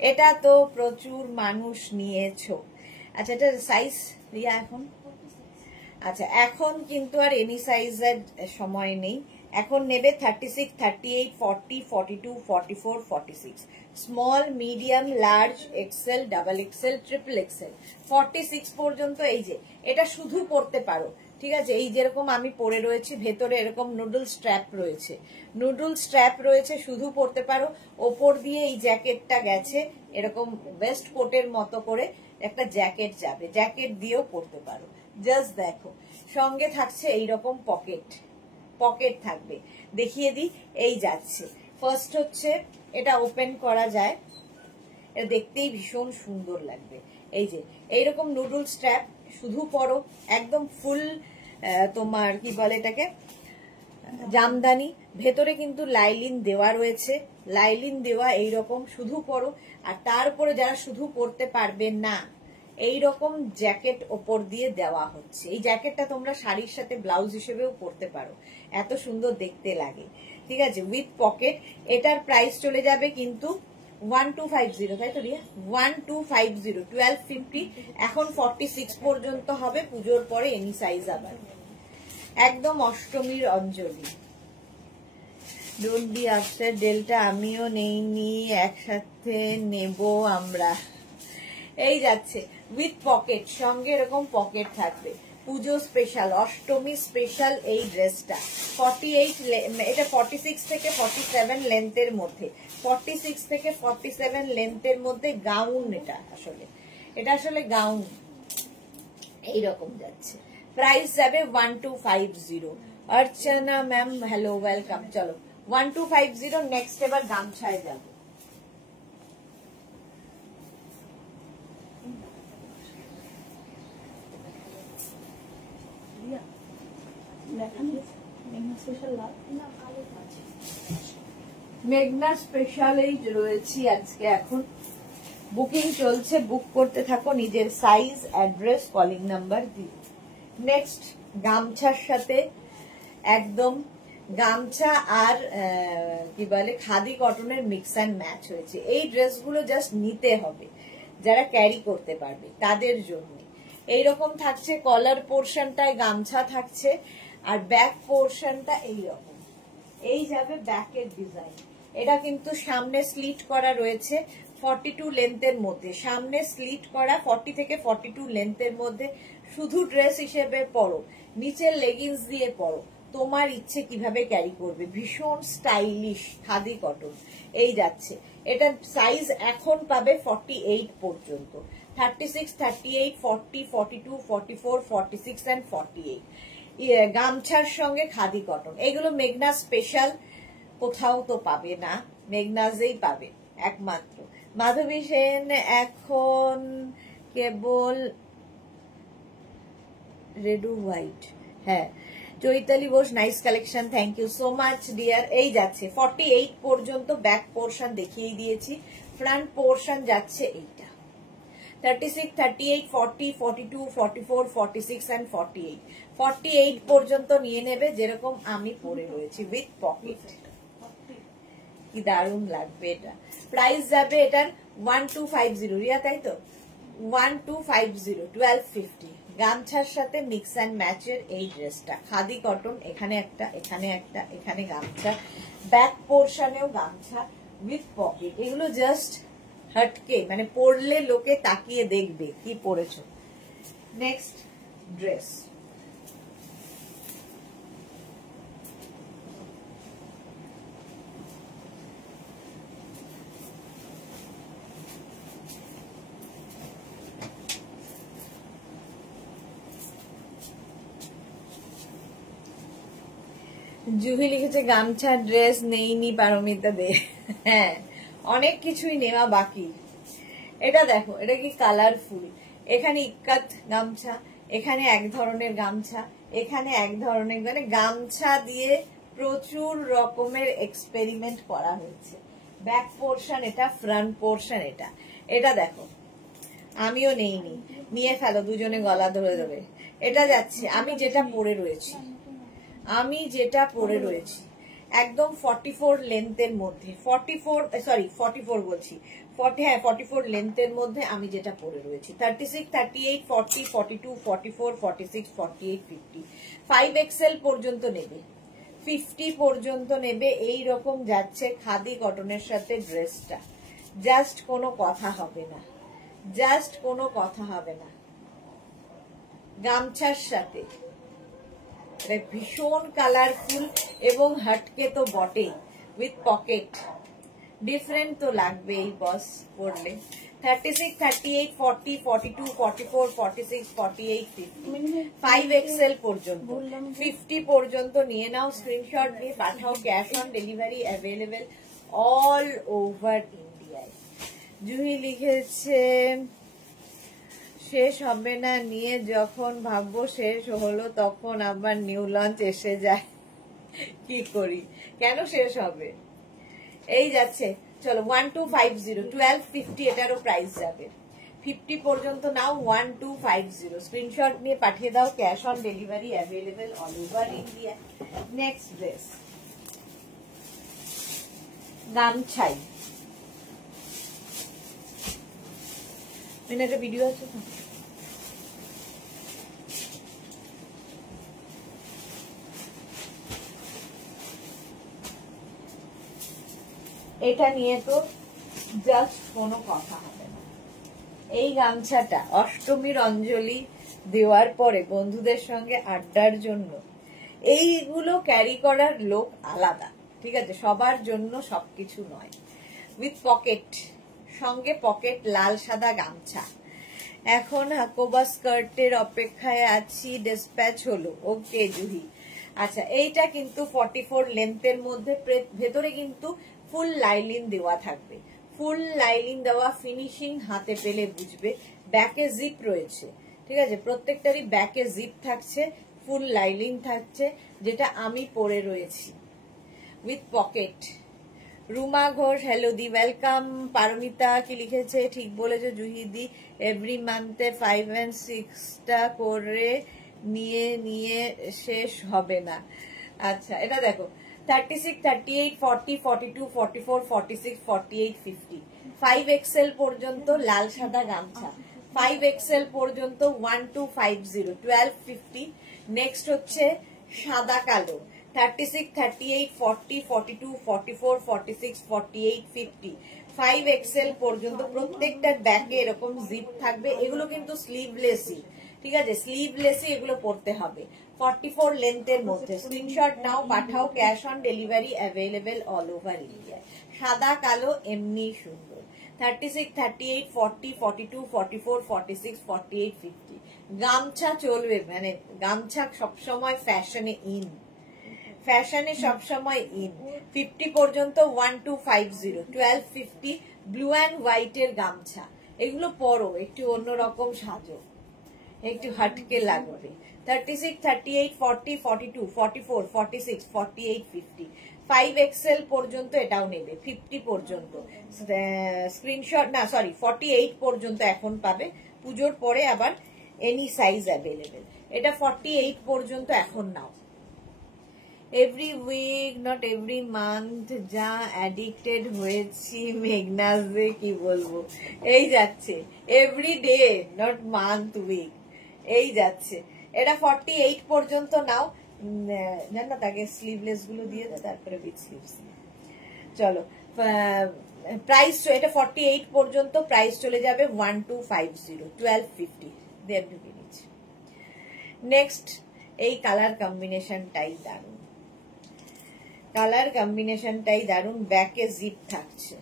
এটা তো প্রচুর মানুষ নিয়েছো। আচ্ছা এটা সাইজ রিয়া এখন, আচ্ছা এখন কিন্তু আর এনি সাইজের সময় নেই, এখন নেবে 36, 38, 40, 42, 44, 46, small, medium, large, XL, double XL, triple XL, 46 পর্যন্ত। এই যে এটা শুধু পরতে পারো, ঠিক আছে। এই যেরকম আমি পরে রয়েছি, ভেতরে এরকম নুডল স্ট্র্যাপ রয়েছে, নুডল স্ট্র্যাপ রয়েছে, শুধু পরতে পারো। ওপর দিয়ে এই জ্যাকেটটা গেছে, এরকম ওয়েস্ট কোটের মতো করে একটা জ্যাকেট যাবে, জ্যাকেট দিয়েও পরতে পারো। জাস্ট দেখো, সঙ্গে থাকছে এইরকম পকেট, পকেট থাকবে। দেখিয়ে দিই, এই যাচ্ছে। ফার্স্ট হচ্ছে এটা ওপেন করা যায়, এটা দেখতেই ভীষণ সুন্দর লাগবে। এই যে এইরকম নুডল স্ট্র্যাপ, শুধু পরো, একদম ফুল তোমার কি বলে এটাকে জামদানি, ভেতরে কিন্তু লাইলিন দেওয়া রয়েছে, লাইলিন দেওয়া, এইরকম শুধু পরো। আর তারপরে যারা শুধু পরতে পারবে না, এইরকম জ্যাকেট ওপর দিয়ে দেওয়া হচ্ছে। এই জ্যাকেটটা তোমরা শাড়ির সাথে ব্লাউজ হিসেবেও পরতে পারো, এত সুন্দর দেখতে লাগে, ঠিক আছে, উইথ পকেট। এটার প্রাইস চলে যাবে কিন্তু 1250, তাই তো রিয়া? 1250, 1250। এখন 46 পর্যন্ত হবে, পুজোর পরে এনি সাইজ আবার। একদম অষ্টমীর অঞ্জলি। ডোন্ট বি আপসেট, ডেলটা আমিও নেইনি, একসাথে নেব আমরা। এই যাচ্ছে উইথ পকেট, সঙ্গে এরকম পকেট থাকবে। পুজো স্পেশাল, অষ্টমী স্পেশাল এই ড্রেসটা 48, এটা 46 থেকে 47 লেন্থের মধ্যে, 46 থেকে 47 লেন্থের মধ্যে গাউন। এটা আসলে গাউন, এইরকম যাচ্ছে। প্রাইস যাবে 1250। অর্চনা ম্যাম হ্যালো, ওয়েলকাম। চলো 1250। নেক্সট এবার গামছায় যাবো। মেঘনা স্পেশালেই রয়েছি আজকে। এখন বুকিং চলছে, বুক করতে থাকো, নিজের সাইজ, অ্যাড্রেস, কলিং নাম্বার দিয়ে। নেক্সট গামছার সাথে একদম গামছা আর কি বলে খাদি কটনের মিক্স অ্যান্ড ম্যাচ হয়েছে। এই ড্রেসগুলো জাস্ট নিতে হবে যারা ক্যারি করতে পারবে তাদের জন্য। এইরকম থাকছে, কলার পোর্শনটায় গামছা থাকছে, আর ব্যাক পোর্শনটা এইরকম, এই যাবে ব্যাকের ডিজাইন। এটা কিন্তু সামনে স্লিট করা রয়েছে 42 লেন্থের মধ্যে, সামনে স্লিট করা 40 থেকে 42 লেন্থের মধ্যে। শুধু ড্রেস হিসেবে পরো, নিচের লেগিংস দিয়ে পরো, তোমার ইচ্ছে কিভাবে ক্যারি করবে। ভীষণ স্টাইলিশ খাদি কটন। এই যাচ্ছে, এটা সাইজ এখন পাবে 48 পর্যন্ত, 36, 38, 40, 42, 44, 46 and 48। গামছার সঙ্গে খাদি কটন, এগুলো মেঘনা স্পেশাল, কোথাও তো পাবে না, মেঘনাজেই পাবে একমাত্র। মাধবী সেন এখন কেবল রেড হোয়াইট, হ্যাঁ। Chaitali Bose, nice collection, thank you so much dear. এই যাচ্ছে 48 পর্যন্ত, ব্যাক পোর্শন দেখিয়ে দিয়েছি, ফ্রন্ট পোর্শন যাচ্ছে এইটা 36, 38, 40, 42, 44, 46 and 48। 48 পর্যন্ত নিয়ে নেবে, যেরকম আমি পরে রয়েছি উইথ পকেট। কি দারুণ লাগবে এটা। প্রাইস যাবে এটার 1250 রিয়া, তাই তো? 1250, 1250। গামছার সাথে মিক্স অ্যান্ড ম্যাচের এই ড্রেসটা, খাদি কটন, এখানে একটা, এখানে একটা, এখানে গামছা, ব্যাক পোর্শনেও গামছা উইথ পকেট। এগুলো জাস্ট হটকে, মানে পরলে লোকে তাকিয়ে দেখবে কি পরেছো। নেক্সট ড্রেস, জুহি লিখেছে গামছা ড্রেস নেইনি পারমিতা দে। হ্যাঁ, অনেক কিছুই নেওয়া বাকি। এটা দেখো, এটা কি কালারফুল। এখানে ইক্কাত গামছা, এখানে এক ধরনের গামছা, এখানে এক ধরনের, মানে গামছা দিয়ে প্রচুর রকমের এক্সপেরিমেন্ট করা হয়েছে। ব্যাক পোর্শন এটা, ফ্রন্ট পোর্শন এটা। এটা দেখো, আমিও নেইনি, নিয়ে ফেলো, দুজনে গলা ধরে ধরে। এটা যাচ্ছে, আমি যেটা পরে রয়েছি, একদম 44 লেন্থের মধ্যে, 44 বলছি, 44 লেন্থের মধ্যে আমি যেটা পরে রয়েছি। 36, 38, 40, 42, 44, 46, 48, 50, 5XL পর্যন্ত নেবে, 50 পর্যন্ত নেবে। এই রকম যাচ্ছে খাদি কটনের সাথে ড্রেসটা। জাস্ট কোনো কথা হবে না, গামছার সাথে ভীষণ কালারফুল এবং হটকে তো বটেই, উইথ পকেট। ডিফারেন্ট তো লাগবেই বস পরলে। 36, 38, 40, 42, 44, 46, 48, 50, 5XL পর্যন্ত, 50 পর্যন্ত নিয়ে নাও। স্ক্রিনশট দিয়ে পাঠাও, cash on delivery available all over ইন্ডিয়ায়। জুহি লিখেছে শেষ হবে না, নিয়ে যখন ভাববো শেষ হলো তখন আবার নিউ লঞ্চ এসে যায়, কি করি? কেন শেষ হবে? এই যাচ্ছে, চলো 1250, 1250 এটারও প্রাইস যাবে। 50 পর্যন্ত নাও, 1250। স্ক্রিনশট নিয়ে পাঠিয়ে দাও, cash on delivery available all over India. Next dress, গামছাই। একটা ভিডিও আছে তো, এটা নিয়ে তো জাস্ট কোনো কথা হবে না। এই গামছাটা অষ্টমীর অঞ্জলি দেওয়ার পরে বন্ধুদের সঙ্গে আড্ডার জন্য, এইগুলো ক্যারি করার লোক আলাদা, ঠিক আছে? সবার জন্য সবকিছু নয়। উইথ পকেট, সঙ্গে পকেট, লাল সাদা গামছা। এখন হাকোবা স্কার্টের অপেক্ষায় আছি, ডিসপ্যাচ হলো। ওকে জুহি। আচ্ছা, এইটা কিন্তু 44 লেন্থের মধ্যে, ভেতরে কিন্তু ফুল লাইলিন দেওয়া থাকবে, ফুল লাইলিন দেওয়া, ফিনিশিং হাতে পেলে বুঝবে। ব্যাকে জিপ রয়েছে, ঠিক আছে? প্রত্যেকটারই ব্যাকে জিপ থাকছে, ফুল লাইলিন থাকছে, যেটা আমি পরে রয়েছি, with pocket. Ruma Ghosh, hello দি, ওয়েলকাম। পারমিতা কি লিখেছে, ঠিক বলেছো জুহিদি, এভরি মান্থে 5 and 6টা করে নিয়ে শেষ হবে না। আচ্ছা, এটা দেখো, 36, 38, 40, 42, 44, 46, 48, 50, 5XL পর্যন্ত লাল সাদা গামছা। 5XL পর্যন্ত 1250, 1250। নেক্সট হচ্ছে সাদা কালো, 36, 38, 40, 42, 44, 46, 48, 50, 5XL পর্যন্ত। প্রত্যেকটার ব্যাকে এরকম জিপ থাকবে। এগুলো কিন্তু স্লিভলেসই, ঠিক আছে? স্লিভলেসই এগুলো পরতে হবে। 44 লেন্থের মধ্যে। স্ক্রিনশট নাও, পাঠাও, cash on delivery available all over India. সাদা কালো এমনি সুন্দর। 36, 38, 40, 42, 44, 46, 48, 50। গামছা চলবে, মানে গামছা সবসময় ফ্যাশনে ইন, ফ্যাশনে সবসময় ইন। 50 পর্যন্ত 1250, 1250। ব্লু অ্যান্ড হোয়াইট এর গামছা, এগুলো পরো, একটু অন্যরকম সাজো, একটু হটকে লাগবে। 36, 38, 40, 42, 44, 46, 48, 50, 5XL পর্যন্ত এটাও নেবে। 50 পর্যন্ত স্ক্রিনশট, না সরি 48 পর্যন্ত এখন পাবে, পুজোর পরে আবার এনি সাইজ অ্যাভেলেবেল। এটা 48 পর্যন্ত এখন নাও। Every week not every month, যা অ্যাডিক্টেড হয়েছি মেঘনাজে, কি বলবো। এই যাচ্ছে, every day not month, week, এই যাচ্ছে। এটা 48 পর্যন্ত নাও। জানো তাকে স্লিভলেস গুলো দিয়ে দেয়, তারপরে উইথ স্লিভস। চলো, প্রাইস এটা 48 পর্যন্ত, প্রাইস চলে যাবে 1250, 1250 দেড় ঢুকে নিচ্ছে। নেক্সট, এই কালার কম্বিনেশনটাই দারুণ, কালার কম্বিনেশনটাই দারুণ। ব্যাকে জিপ থাকছে,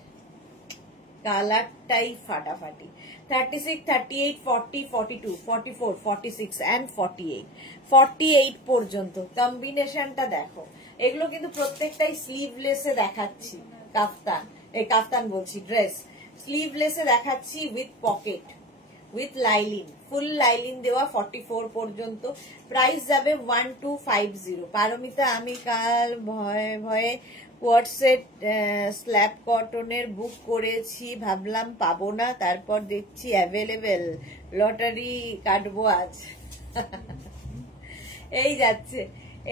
কালারটাই ফাটাফাটি। 36, 38, 40, 42, 44, 46 and 48, 48 পর্যন্ত কম্বিনেশনটা দেখো। এগুলো কিন্তু প্রত্যেকটাই স্লিভলেসে দেখাচ্ছি, কাফতান, এই কাফতান বলছি ড্রেস, স্লিভলেসে দেখাচ্ছি with pocket, with lining, full lining দেওয়া 44 পর্যন্ত। প্রাইস যাবে 1250। পারমিতা, আমি কাল ভয়ে ভয়ে কোয়ার্টসেট স্ল্যাব কটনের বুক করেছি, ভাবলাম পাবো না, তারপর দেখছি অ্যাভেলেবেল, লটারি কাটবো আজ। এই যাচ্ছে,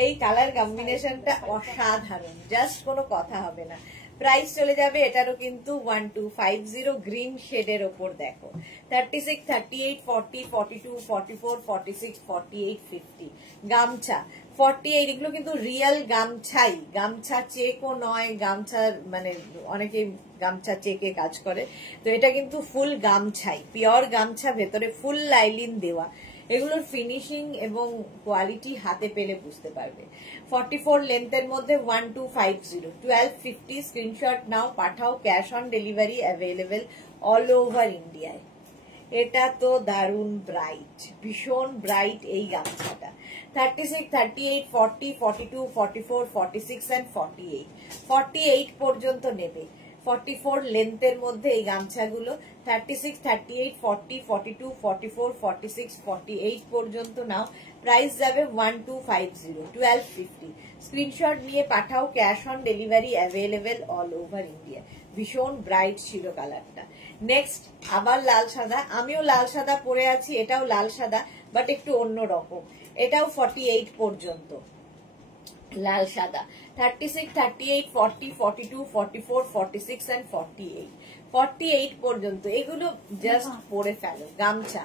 এই কালার কম্বিনেশনটা অসাধারণ, জাস্ট কোনো কথা হবে না। প্রাইস চলে যাবে এটারও কিন্তু 1250, গ্রিন শেডের ওপর দেখো, 36, 38, 40, 42, 44, 46, 48, 50। গামছা 48, এগুলো কিন্তু রিয়েল গামছাই, গামছা চেকও নয়, গামছার মানে অনেকে গামছা চেকে কাজ করে, তো এটা কিন্তু ফুল গামছাই, পিওর গামছা, ভেতরে ফুল লাইলিন দেওয়া। এগুলোর ফিনিশিং এবং কোয়ালিটি হাতে পেলে বুঝতে পারবে। 44 লেন্থের মধ্যে 1250, 1250। স্ক্রিনশট নাও, পাঠাও, cash on delivery available all over ইন্ডিয়ায়। এটা তো দারুণ ব্রাইট, ভীষণ ব্রাইট এই গামছাটা। 36, 38, 40, 42, 44, 46 and 48, 48 পর্যন্ত নেবে। 44 লেন্থের মধ্যে এই গামছাগুলো, 36, 38, 40, 42, 44, 46, 48 পর্যন্ত নাও। প্রাইস যাবে 1250, 1250। স্ক্রিনশট নিয়ে পাঠাও, cash on delivery available all over India. ভীষণ ব্রাইট ছিল কালারটা। নেক্সট আবার লাল সাদা, আমিও লাল সাদা পরে আছি, এটাও লাল সাদা বাট একটু অন্য রকম, এটাও 48 পর্যন্ত লাল সাদা। 36, 38, 40, 42, 44, 46 and 48, 48 পর্যন্ত। এগুলো জাস্ট পরে ফেলো। গামছা,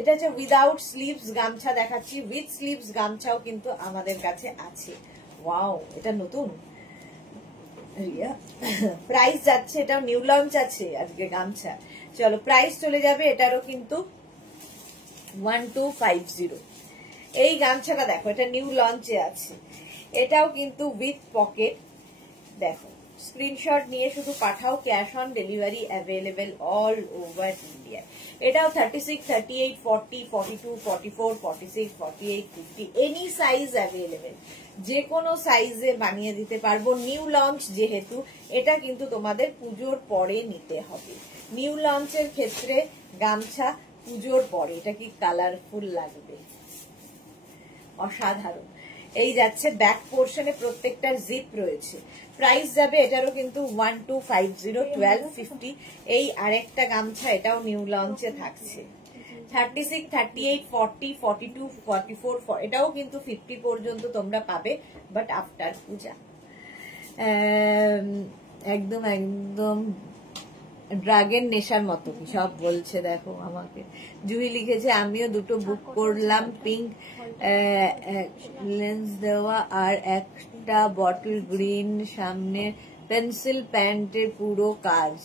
এটা হচ্ছে উইদাউট স্লিভস গামছা দেখাচ্ছি, উইথ স্লিভস গামছাও কিন্তু আমাদের কাছে আছে। ওয়াও, এটা নতুন। প্রাইস যাচ্ছে, এটা নিউ লঞ্চ আছে আজকে গামছা। চলো প্রাইস চলে যাবে এটারও কিন্তু 1250। এই গামছাটা দেখো, এটা নিউ লঞ্চে আছে, এটাও কিন্তু উইথ পকেট। দেখো, স্ক্রিনশট নিয়ে শুধু পাঠাও, cash on delivery available all over India. এটাও 36, 38, 40, 42, 44, 46, 48, 50, এনি সাইজ অ্যাভেলেবেল, যে কোনো সাইজে বানিয়ে দিতে পারবো। নিউ লঞ্চ যেহেতু, এটা কিন্তু তোমাদের পুজোর পরে নিতে হবে। নিউ লঞ্চের ক্ষেত্রে গামছা পুজোর পরে, এটা কি কালারফুল লাগবে, অসাধারণ। এই যাচ্ছে ব্যাক পোর্শনে প্রত্যেকটার জিপ রয়েছে। প্রাইস যাবে এটারও কিন্তু 1250, 1250। এই আরেকটা গামছা, এটাও নিউ লঞ্চে থাকছে। 36, 38, 40, 42, 44, এটাও কিন্তু 50 পর্যন্ত তোমরা পাবে, বাট আফটার পূজা। একদম একদম ড্রাগের নেশার মতো কি সব বলছে দেখো আমাকে। জুহি লিখেছে, আমিও দুটো বুক করলাম, পিঙ্ক লেন্স দেওয়া আর একটা বটল গ্রিন, সামনে পেন্সিল প্যান্টের পুরো কাজ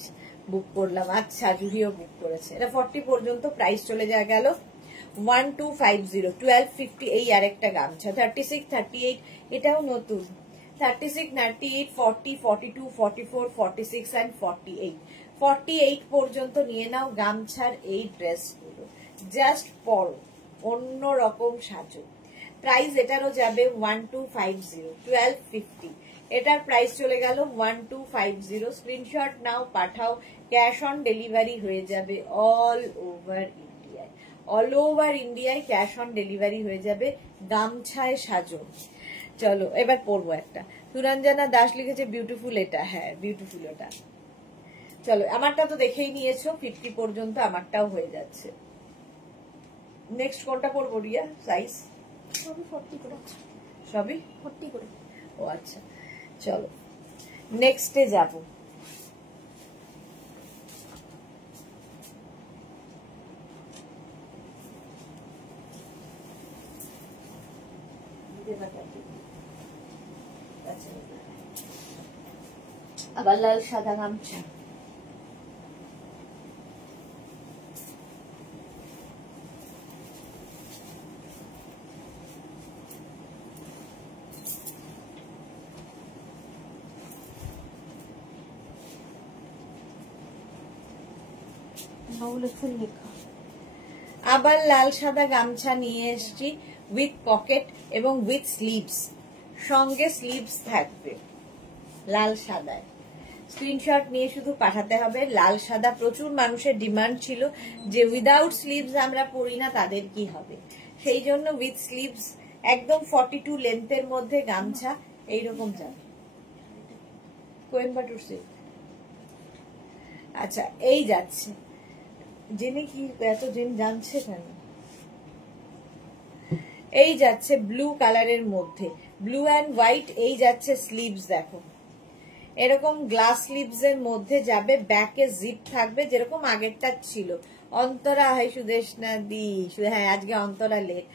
বুক করলাম। আচ্ছা, জুহিও বুক করেছে। এটা 40 পর্যন্ত প্রাইস চলে যা গেল 1250, 1250। এই আরেকটা গামছা 36, 38, এটাও নতুন। 36, 38, 40, 42, 44, 46 and 48, 48 পর্যন্ত নিয়ে নাও গামছার এই ড্রেসগুলো। জাস্ট পরো, অন্য রকম সাজো। প্রাইস এটারও যাবে 1250, 1250। এটার প্রাইস চলে গেল 1250। স্ক্রিনশট নাও, পাঠাও, ক্যাশ অন ডেলিভারি হয়ে যাবে অল ওভার ইন্ডিয়ায়। অল ওভার ইন্ডিয়ায় ক্যাশ অন ডেলিভারি হয়ে যাবে। গামছায় সাজো। চলো এবার পরবো একটা। সুরঞ্জনা দাস লিখেছে বিউটিফুল, এটা হ্যাঁ বিউটিফুল ওটা। চলো, আমারটা তো দেখেই নিয়েছো, 50 পর্যন্ত আমারটাও হয়ে যাচ্ছে। নেক্সট কোনটা পরবো রিয়া? সাইজ সবই 40 করে, সবই 40 করে। ও আচ্ছা, চলো নেক্সটে যাবো। আবার লাল সাদা গামছা। আবার লাল সাদা গামছা নিয়ে এসছি, উইথ পকেট এবং উইথ স্লিভস, সঙ্গে স্লিভস থাকবে লাল সাদায়। স্ক্রিনশট নিয়ে শুধু পাঠাতে হবে। লাল সাদা প্রচুর মানুষের ডিমান্ড ছিল যে উইদাউট স্লিভস আমরা পরি না, তাদের কি হবে, সেই জন্য উইথ স্লিভস একদম 42 লেন্থের মধ্যে গামছা এইরকম যাবে, কোয়েম্বাটুর সিল্ক। আচ্ছা এই যাচ্ছে, জেনে কি এত জানছে কেন, এই যাচ্ছে ব্লু কালারের মধ্যে, ব্লু অ্যান্ড হোয়াইট। এই যাচ্ছে স্লিভস, দেখো এরকম গ্লাস স্লিভস এর মধ্যে যাবে, ব্যাকে জিপ থাকবে যেরকম আগেরটা ছিল। অন্তরা, হাই সুদেশনা দি, হ্যাঁ আজকে অন্তরা লেট।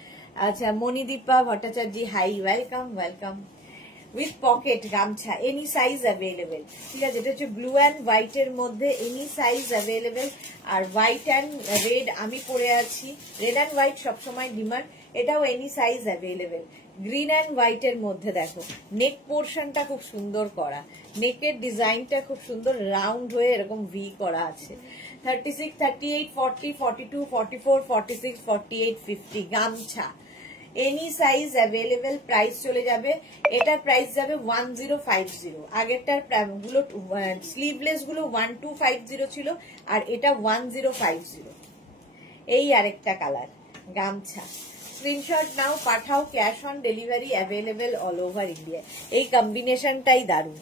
আচ্ছা Manidipa Bhattacharya, hi, welcome welcome. With pocket গামছা, এনি সাইজ অ্যাভেলেবেল, ঠিক আছে। এটা হচ্ছে ব্লু অ্যান্ড হোয়াইট এর মধ্যে, এনি সাইজ অ্যাভেলেবেল। আর হোয়াইট অ্যান্ড রেড আমি পরে আছি, রেড অ্যান্ড হোয়াইট সবসময় ডিমান্ড, এটাও any size available. Green and white এর মধ্যে দেখো নেক পোর্শনটা খুব সুন্দর করা, নেকের ডিজাইনটা খুব সুন্দর রাউন্ড হয়ে এরকম ভি করা আছে। 36, 38, 40, 42, 44, 46, 48, 50 গামছা এনি সাইজ অ্যাভেলেবেল। প্রাইস চলে যাবে, এটার প্রাইস যাবে 1050। আগেরটার গুলো স্লিভলেস গুলো 1250 ছিল, আর এটা 1050। এই আরেকটা কালার গামছা। স্ক্রিনশট নাও, পাঠাও, cash on delivery available all over India. এই কম্বিনেশনটাই দারুণ।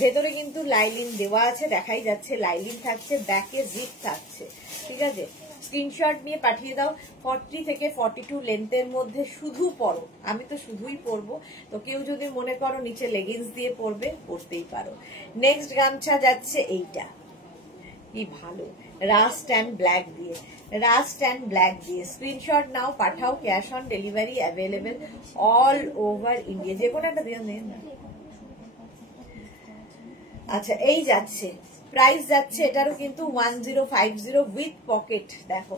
ভেতরে কিন্তু লাইলিন দেওয়া আছে, দেখাই যাচ্ছে লাইলিন থাকছে, ব্যাকে জিপ থাকছে, ঠিক আছে। স্ক্রিনশট নিয়ে পাঠিয়ে দাও। 40 থেকে 42 লেন্থের মধ্যে শুধু পরো, আমি তো শুধুই পরবো, তো কেউ যদি মনে করো নিচে লেগিংস দিয়ে পরবে, পরতেই পারো। নেক্সট গামছা যাচ্ছে এইটা, কি ভালো, রাস্ট অ্যান্ড ব্ল্যাক দিয়ে, রাস্ট অ্যান্ড ব্ল্যাক দিয়ে। স্ক্রিনশট নাও, পাঠাও, cash on delivery available all over India. যে কোনো একটা দিয়ে নেন না। আচ্ছা এই যাচ্ছে, প্রাইস যাচ্ছে এটারও কিন্তু 1050 উইথ পকেট। দেখো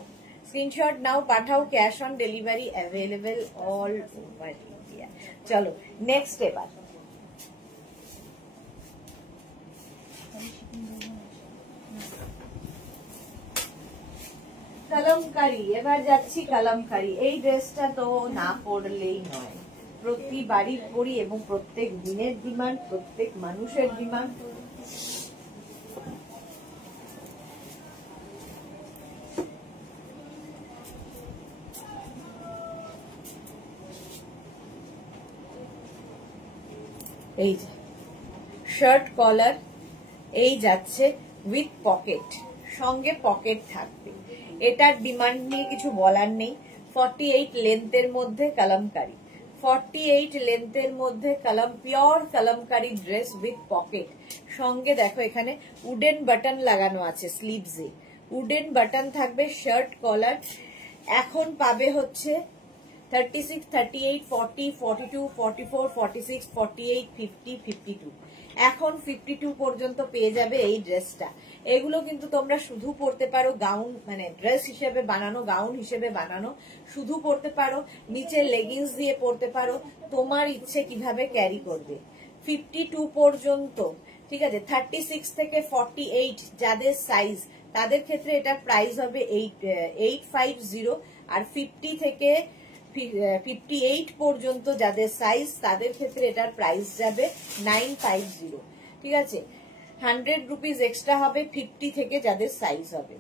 স্ক্রিনশট নাও, পাঠাও, cash on delivery available all over India. চলো নেক্সট এবার কলমকারি। এবার যাচ্ছি কলমকারি। এই ড্রেসটা তো না পরলেই নয়, প্রতি বাড়ির পরি এবং প্রত্যেক দিনের ডিমান্ড, প্রত্যেক মানুষের ডিমান্ড। এই যে শার্ট কলার, এই যাচ্ছে উইথ পকেট, সঙ্গে পকেট থাকবে। এটার ডিমান্ড নিয়ে কিছু বলার নেই। 48 লেন্থের মধ্যে কলমকারি, 48 লেন্থের মধ্যে pure kalamkari dress with pocket. সঙ্গে দেখো এখানে উডেন বাটন লাগানো আছে, স্লিভসে উডেন বাটন থাকবে। শার্ট কলার এখন পাবে হচ্ছে 36, 38, 40, 42, 44, 46, 48, 50, 52। এখন 52 পর্যন্ত পেয়ে যাবে এই ড্রেসটা। এগুলো কিন্তু তোমরা শুধু পরতে পারো, গাউন মানে ড্রেস হিসেবে বানানো, গাউন হিসেবে বানানো, শুধু পরতে পারো, নিচে লেগিংস দিয়ে পরতে পারো, তোমার ইচ্ছে কিভাবে ক্যারি করবে। 52 পর্যন্ত, ঠিক আছে। 36 থেকে 48 যাদের সাইজ, তাদের ক্ষেত্রে এটার প্রাইস হবে 850। আর 50 থেকে 58 পর্যন্ত যাদের সাইজ, তাদের ক্ষেত্রে এটার প্রাইস যাবে 950, ঠিক আছে। 100 রুপিস এক্সট্রা হবে 50 থেকে যাদের সাইজ হবে।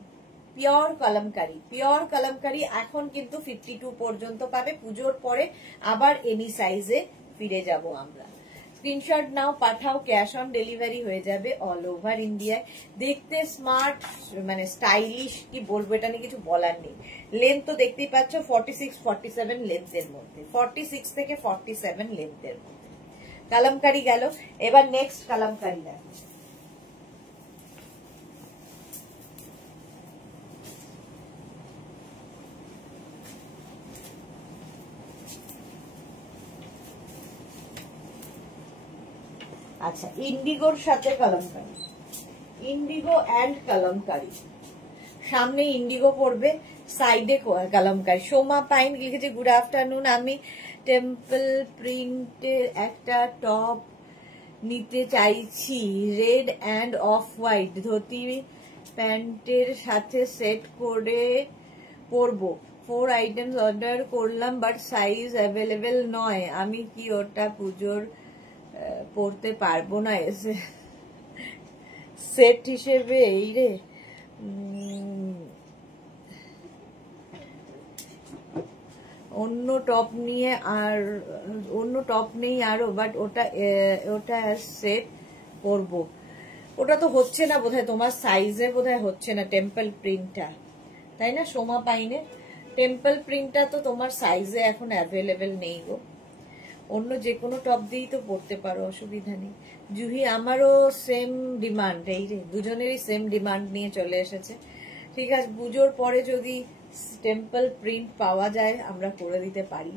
পিওর কলমকারি, পিওর কলমকারি এখন কিন্তু 52 পর্যন্ত পাবে। পুজোর পরে আবার এনি সাইজে ফিরে যাব আমরা। স্ক্রিনশট নাও, পাঠাও, ক্যাশ অন ডেলিভারি হয়ে যাবে অল ওভার ইন্ডিয়ায়। দেখতে স্মার্ট, মানে স্টাইলিশ, কি বলবো, এটা নিয়ে কিছু বলার নেই। লেন্থ তো দেখতেই পাচ্ছ 46, 47 লেন্থের মধ্যে, 46 থেকে 47 লেন্থের মধ্যে কলমকারি গেল। এবার নেক্সট কলমকারি দেখো। আচ্ছা ইন্ডিগোর সাথে কলমকারি, ইন্ডিগো অ্যান্ড কলমকারি। সামনে ইন্ডিগো পড়বে, সাইডে কলমকারি। সোমা পাইন লিখেছে গুড আফটারনুন, আমি টেম্পল প্রিন্টের একটা টপ নিতে চাইছি, red and off white, dhoti প্যান্টের সাথে সেট করে পরবো। 4 আইটেমস অর্ডার করলাম বাট সাইজ অ্যাভেলেবেল নয়, আমি কি ওটা পুজোর পরতে পারবো না এসে সেট হিসেবে। এই রে অন্য টপ নিয়ে আর অন্য টপ নেই আরো, বাট ওটা সেট পরবো। ওটা তো হচ্ছে না বোধহয়, তোমার সাইজে বোধহয় হচ্ছে না টেম্পল প্রিন্টটা, তাই না সোমা পাইনে? টেম্পল প্রিন্টটা তো তোমার সাইজে এখন অ্যাভেলেবেল নেই গো। অন্য যে কোনো টপ দিয়েই তো পরতে পারো, অসুবিধা নেই। জুহি আমারও সেম ডিমান্ড, এই রে দুজনেরই সেম ডিমান্ড নিয়ে চলে এসেছে। ঠিক আছে, পুজোর পরে যদি টেম্পল প্রিন্ট পাওয়া যায় আমরা করে দিতে পারি,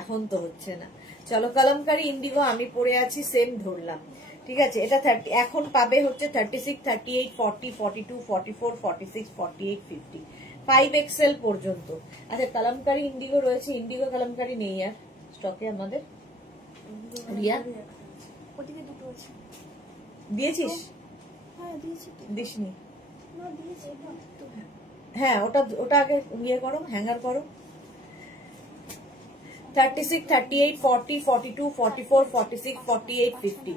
এখন তো হচ্ছে না। চলো কালামকারী ইন্ডিগো আমি পরে আছি, সেম ধরলাম। ঠিক আছে, এটা 30 এখন পাবে হচ্ছে 36, 38, 40, 42, 44, 46, 48, 50, 5XL পর্যন্ত। আচ্ছা কালামকারী ইন্ডিগো রয়েছে, ইন্ডিগো কালামকারী নেই আর স্টকে আমাদের। রিয়া ওদিকে দুটো আছে, দিয়েছিস? হ্যাঁ দিয়েছি। দিসনি? না দিয়েছি না তো। হ্যাঁ ওটা আগে ইয়ে করো, হ্যাঙ্গার করো। 36, 38, 40, 42, 44, 46, 48, 50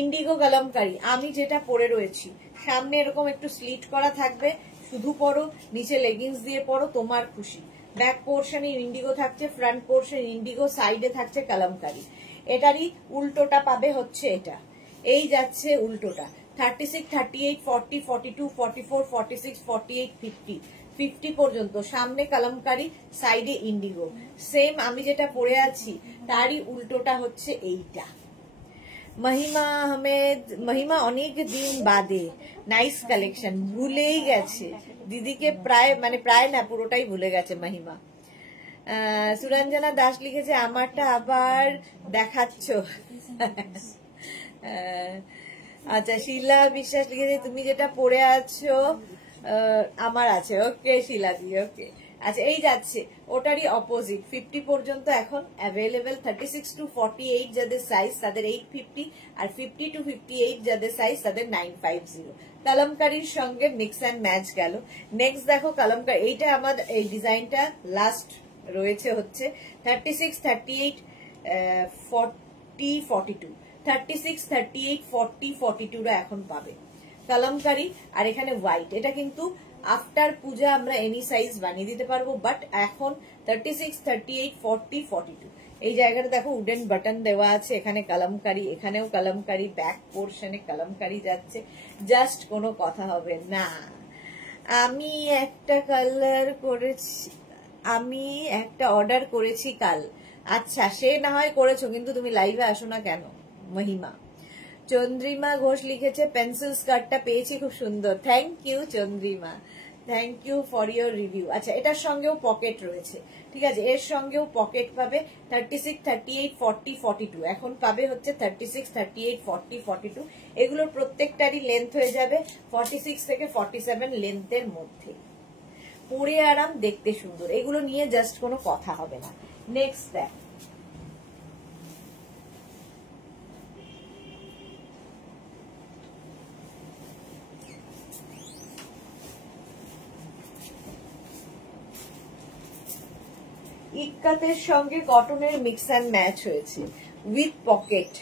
ইন্ডিগো কালামকারী। আমি যেটা পরে রয়েছি, সামনে এরকম একটু স্লিট করা থাকবে, শুধু পরো, নিচে লেগিংস দিয়ে পরো, তোমার খুশি। ব্যাক পোর্শনে ইন্ডিগো থাকছে, ফ্রন্ট পোর্শন ইন্ডিগো, সাইডে থাকছে কালামকারী। এটারই উল্টোটা পাবে হচ্ছে এটা, এই যাচ্ছে উল্টোটা। 36, 38, 40, 42, 44, 46, 48, 50 50 পর্যন্ত সামনে কালামকারী, সাইডে ইন্ডিগো। সেম আমি যেটা পরে আছি তারই উল্টোটা হচ্ছে এইটা। মহিমা আহমেদ, মহিমা অনেক দিন বাদে, নাইস কালেকশন, ভুলেই গেছে দিদিকে, প্রায় না পুরোটাই ভুলে গেছে মহিমা। সুরঞ্জনা দাস লিখেছে আমারটা আবার দেখাচ্ছ। আচ্ছা শিলা বিশ্বাস লিখেছে তুমি যেটা পরে আছো আমার আছে। ওকে শিলা দি, ওকে। আচ্ছা এই যাচ্ছে ওটারই অপোজিট, 50 পর্যন্ত এখন অ্যাভেলেবেল। 36 to 48 যাদের সাইজ তাদের 850, আর 50 to 58 যাদের সাইজ তাদের 950। কালামকারীর সঙ্গে মিক্স অ্যান্ড ম্যাচ গেল। নেক্সট দেখো কালামকারী, এইটা আমার এই ডিজাইনটা লাস্ট রয়েছে হচ্ছে 36, 38, 40, 42, 36, 38, 40, 42 এখন পাবে কালামকারী। আর এখানে হোয়াইট, এটা কিন্তু আফটার পূজা আমরা এনি সাইজ বানিয়ে দিতে পারবো, বাট এখন 36, 38, 40, 42 এই জায়গাটা দেখো উডেন বাটন দেওয়া আছে, এখানে কালামকারী, এখানেও কালামকারী, ব্যাক পোর্শনে কালামকারী যাচ্ছে, জাস্ট কোনো কথা হবে না। আমি একটা কালার করেছি, আমি একটা অর্ডার করেছি কাল। আচ্ছা সে না হয় করেছো, কিন্তু তুমি লাইভে আসো না কেন মহিমা? চন্দ্রিমা ঘোষ লিখেছে পেন্সিল স্কার্টটা পেয়েছি খুব সুন্দর, thank you Chandrima, thank you for your review. আচ্ছা এটার সঙ্গেও পকেট রয়েছে, ঠিক আছে, এর সঙ্গেও পকেট পাবে। 36, 38, 40, 42 এখন পাবে হচ্ছে 36, 38, 40, 42 এগুলোর প্রত্যেকটারই লেন্থ হয়ে যাবে 46 থেকে 47 লেন্থের মধ্যে। পরে আরাম, দেখতে সুন্দর, এগুলো নিয়ে জাস্ট কোনো কথা হবে না। নেক্সট দেখ ইক্কাতের সঙ্গে কটনের মিক্স অ্যান্ড ম্যাচ হয়েছে উইথ পকেট।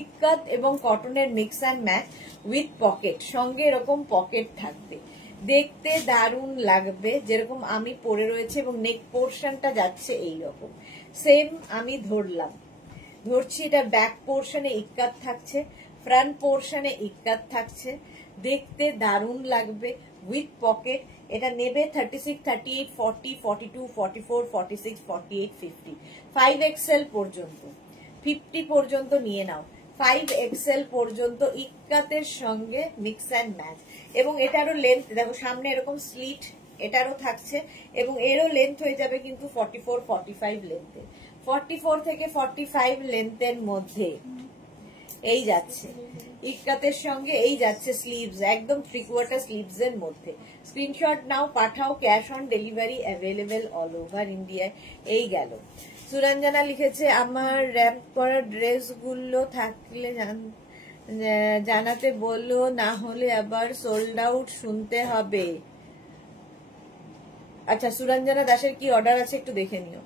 ইক্কাত এবং কটনের mix and match with pocket, সঙ্গে এরকম পকেট থাকবে, দেখতে দারুণ লাগবে, যেরকম আমি পরে রয়েছে। এবং নেক পোর্শনটা যাচ্ছে এইরকম, সেম আমি ধরছি এটা ব্যাক পোর্শনে ইক্কাত থাকছে, ফ্রন্ট পোর্শনে ইক্কাত থাকছে, দেখতে দারুণ লাগবে উইথ পকেট। এটা নেবে 36, 38, 40, 42, 44, 46, 48, 50 5XL পর্যন্ত, 50 পর্যন্ত নিয়ে নাও, 5XL পর্যন্ত ইক্কাতের সঙ্গে মিক্স অ্যান্ড ম্যাচ। এবং এটারও লেন্থ দেখো, সামনে এরকম স্লিট এটারও থাকছে, এবং এরও লেন্থ হয়ে যাবে কিন্তু 44, 45 লেন্থে, 44 থেকে 45 লেন্থের মধ্যে এই যাচ্ছে ইক্কাতের সঙ্গে। এই যাচ্ছে স্লিভস, একদম 3/4 স্লিভস এর মধ্যে। স্ক্রিনশট নাও, পাঠাও, cash on delivery available all over ইন্ডিয়ায়। এই গেল। সুরঞ্জনা লিখেছে আমার র্যাম্প করা ড্রেসগুলো থাকলে জানাতে বললো, না হলে আবার সোল্ড আউট শুনতে হবে। আচ্ছা সুরঞ্জনা দাসের কি অর্ডার আছে একটু দেখে নিও।